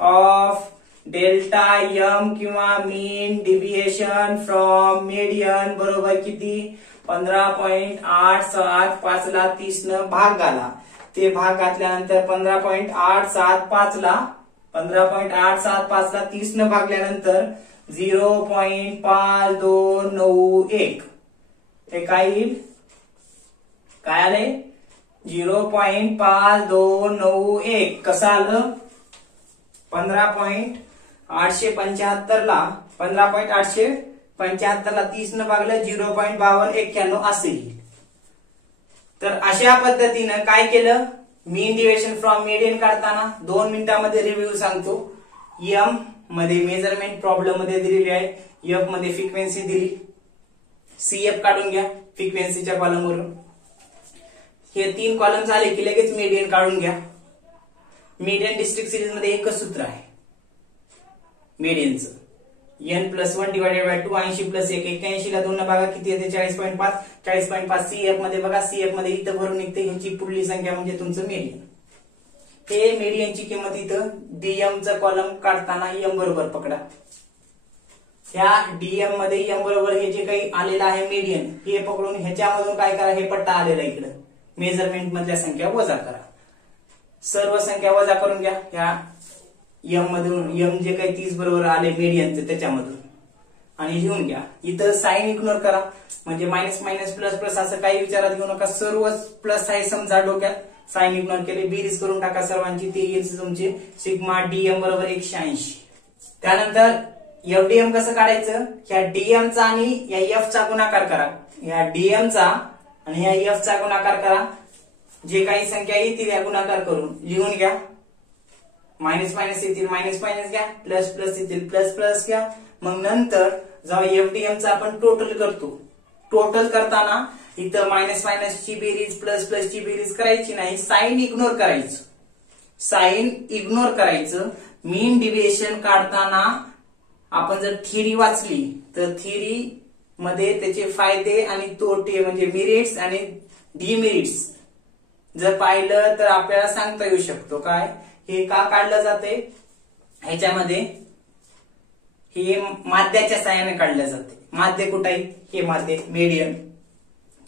ऑफ डेल्टा एम किंवा मीन डिव्हिएशन फ्रॉम मीडियन बरोबर किती 15.875 ला 30 न भाग घाला. ते भाग घातल्यानंतर 15.875 ला 30 न भागल्यानंतर 0.5291 हे काय येईल, काय आले 0.5291. कसं आलं 15.875 ला 15.875 ला 30 न भागलं 0.5291 असे येईल. तर अशा पद्धतीनं काय केलं, मीन डिव्हिएशन फ्रॉम मीडियन काढताना 2 मिनिटांमध्ये रिव्ह्यू सांगतो. एम मध्ये मेजरमेंट प्रॉब्लेम मध्ये दिलेली आहे, एफ मध्ये फ्रिक्वेन्सी दिली, सीएफ काढून घ्या फ्रिक्वेन्सीच्या कॉलम वरून. हे 3 कॉलम झाले की लगेच मीडियन काढून घ्या. मीडियन डिस्ट्रिक्ट सिरीज मध्ये एकच सूत्र आहे मीडियनचं, n+1 डिवायडेड बाय 2, 80 + 1, 81 ला 2 भागा किती येते 40.5. 40.5 सीएफ मध्ये बघा, सीएफ मध्ये इथं भरून निघते, ह्याची पुढली संख्या म्हणजे तुमचं मीडियन. हे मीडियनची किंमत इथं डीएम चा कॉलम काढताना एम बरोबर पकडा. ह्या डीएम मध्ये एम बरोबर हे जे काही आलेलं आहे मीडियन, हे पकडून ह्याच्यामधून काय करा, हे पट्टा आलेला इकडं मेजरमेंट मधल्या संख्या वजा करा. सर्व संख्या वजा करून घ्या ह्या एम मधून, एम जे काही 30 बरोबर आले मीडियनचे त्याच्यामधून, आणि लिहून घ्या. इथं साइन इग्नोर करा, म्हणजे मायनस मायनस प्लस प्लस असं काही विचारात घेऊ नका, सर्व प्लस आहे समजा डोक्यात, साइन इग्नोर केले, बेरीज करून टाका सर्वांची, ते येईल तुमचे सिग्मा डीएम बरोबर 180. त्यानंतर एफडीएम कसं काढायचं, ह्या डीएम चा आणि या एफ चा गुणाकार करा, ह्या डीएम चा आणि या एफ चा गुणाकार करा, जे काही संख्या येतील या गुणाकार करून लिहून घ्या. मायनस मायनस येतील मायनस मायनस घ्या, प्लस प्लस येतील प्लस प्लस घ्या. मग नंतर जेव्हा एफडीएम चा आपण टोटल करतो, टोटल करताना इथं मायनस मायनस ची बेरीज प्लस प्लस ची बेरीज करायची नाही, साइन इग्नोर करायचं, साइन इग्नोर करायचं. मीन डिव्हिएशन काढताना आपण जर थिअरी वाचली तर थिअरी मध्ये त्याचे फायदे आणि तोटे म्हणजे मेरिट्स आणि डिमेरिट्स जर पाहिलं तर आपल्याला सांगता येऊ शकतो. काय हे का काढलं जाते, ह्याच्यामध्ये हे माध्याच्या साहाय्याने काढलं जाते. माध्य कुठे आहे, हे माध्य मीडियन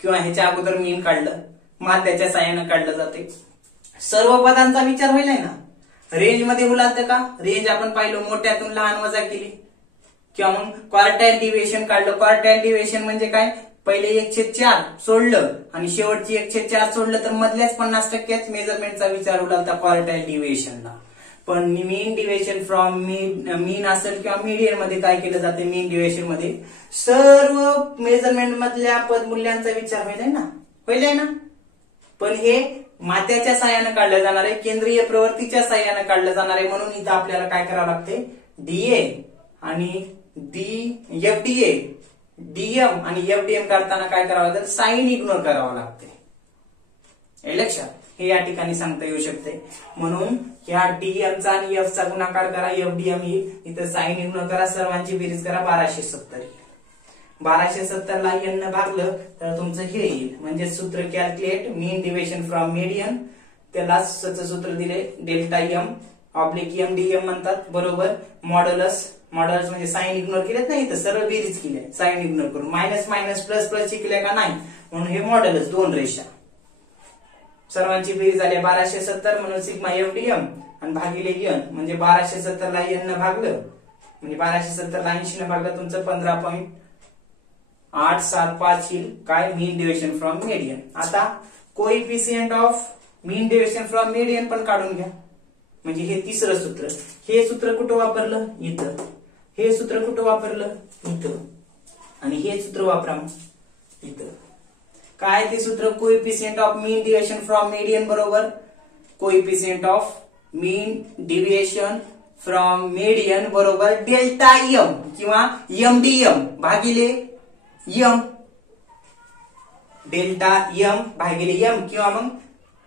किंवा ह्याच्या अगोदर मीन काढलं, माध्याच्या साहाय्याने काढलं जाते. सर्व पदांचा विचार होईल ना. रेंज मध्ये उलात का, रेंज आपण पाहिलं मोठ्यातून लहान वजा केली, किंवा मग क्वार्टाईल डिव्हिएशन काढलं. क्वार्टाईल डिव्हिएशन म्हणजे काय, पहिले 1/4 सोडलं आणि शेवटची 1/4 सोडलं तर मधल्याच 50% मेजरमेंटचा विचार उलालता क्वार्टाईल डिव्हिएशनला. पण मीन डिव्हिएशन फ्रॉम मीन असेल किंवा मीडियन मध्ये काय केलं जाते, मीन डिव्हिएशन मध्ये सर्व मेजरमेंट मधल्या पदमूल्यांचा विचार होईल ना. पण हे माध्याच्या साहाय्याने काढलं जाणार आहे, केंद्रीय प्रवृत्तीच्या साहाय्याने काढलं जाणार आहे. म्हणून इथं आपल्याला काय करावं लागते, डीए आणि एफडीए, डीएम आणि एफडीएम काढताना काय करावं लागतं, साइन इग्नोर करावं लागते. लक्षात, हे या ठिकाणी सांगता येऊ शकते. म्हणून या डीएमचा आणि एफ चा गुणाकार करा, एफडीएम येईल, इथं साइन इग्नोर करा, सर्वांची बेरीज करा, 1270 येईल. 1270 ला n न भागलं तर तुमचं हे येईल, म्हणजे सूत्र calculate mean deviation from median, त्याला सूत्र दिले delta M oblique m dm म्हणतात बरोबर. मॉड्युलस, मॉड्युलस म्हणजे साइन इग्नोर केलेत नाही, तर सरळ बेरीज केली साइन इग्नोर करून, मायनस मायनस प्लस प्लस केल्या का नाही, म्हणून हे मॉड्युलस 2 रेषा, सर्वांची बेरीज झाली 1270, म्हणून सिग्मा एफडीएम आणि भागिले n, म्हणजे 1270 ला n न भागलं म्हणजे 1270 ला 80 न भागलं तुमचं 15.875 येईल. काय, मीन डिव्हिएशन फ्रॉम मीडियन. आता coefficient of mean deviation from median पण काढून घ्या, म्हणजे हे तिसरं सूत्र. हे सूत्र कुठं वापरलं, इथं. हे सूत्र कुठं वापरलं, इथं. आणि हे सूत्र वापरा इथं. काय ते सूत्र, coefficient of mean deviation from median बरोबर coefficient of mean deviation from median बरोबर डेल्टा एम किंवा एमडीएम भागिले एम, डेल्टा एम भागिले एम किंवा मग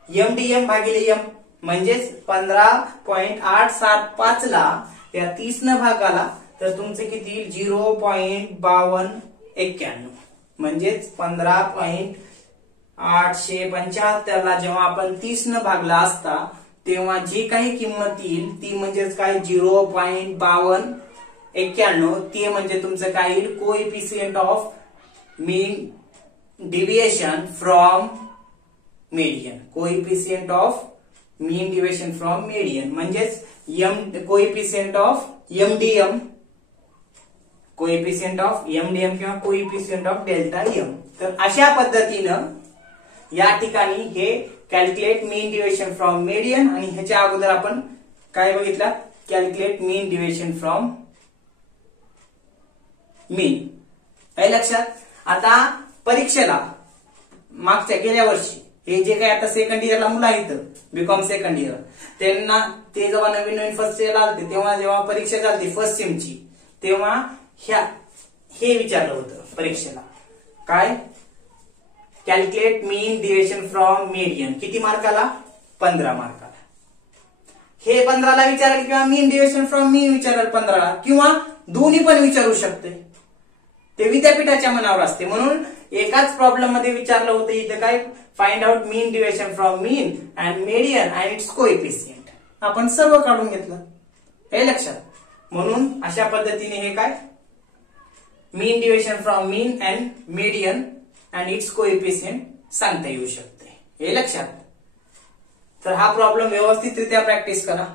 एमडीएम भागिले एम. म्हणजेच 15.875 ला त्या 30 न भागाला तर तुमचे किती येईल, 0.5291. म्हणजेच 15.875 ला जेव्हा आपण 30 न भागला असता तेव्हा जी काही किंमत येईल ती म्हणजेच काय 0.5291, ते म्हणजे तुमचं काय येईल, coefficient of mean deviation from median. Coefficient of mean deviation from median म्हणजेच coefficient of MDM, coefficient of MDM किंवा कोएफिशिएंट ऑफ डेल्टा एम. तर अशा पद्धतीनं या ठिकाणी हे calculate mean deviation from median, आणि ह्याच्या अगोदर आपण काय बघितलं, calculate mean deviation from mean. हे लक्षात. आता परीक्षेला मागच्या गेल्या वर्षी हे जे काही आता सेकंड इयरला मुलं आहेत बीकॉम सेकंड इयर, त्यांना ते जेव्हा नवीन नवीन फर्स्ट इयरला आलते तेव्हा जेव्हा परीक्षा झाली फर्स्ट सेमची, तेव्हा हे विचारलं होतं परीक्षेला, काय calculate mean deviation from median. किती मार्काला? 15 मार्काला. हे 15ला विचारेल किंवा मीन डिव्हिएशन फ्रॉम मीन विचारेल 15ला, किंवा दोन्ही पण विचारू शकते. ते विद्यापीठाच्या मनावर असते. म्हणून एकाच प्रॉब्लेम मध्ये विचारलं होतं इथं काय, find out mean deviation from mean and median and its coefficient. आपण सर्व काढून घेतलं. हे लक्षात. म्हणून अशा पद्धतीने हे काय, mean deviation from mean and median and its coefficient सांगता येऊ शकते. हे लक्षात. तर हा प्रॉब्लेम व्यवस्थितरित्या प्रॅक्टिस करा.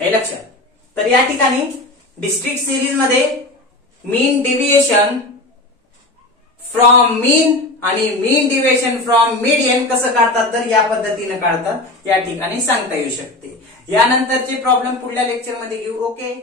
हे लक्षात. तर या ठिकाणी डिस्ट्रिक्ट सिरीज मध्ये मीन डिव्हिएशन फ्रॉम मीन आणि मीन डिव्हिएशन फ्रॉम मीडियन कसं काढतात, तर या पद्धतीने काढतात. या ठिकाणी सांगता येऊ शकते. यानंतरचे प्रॉब्लेम पुढल्या लेक्चरमध्ये घेऊ. ओके.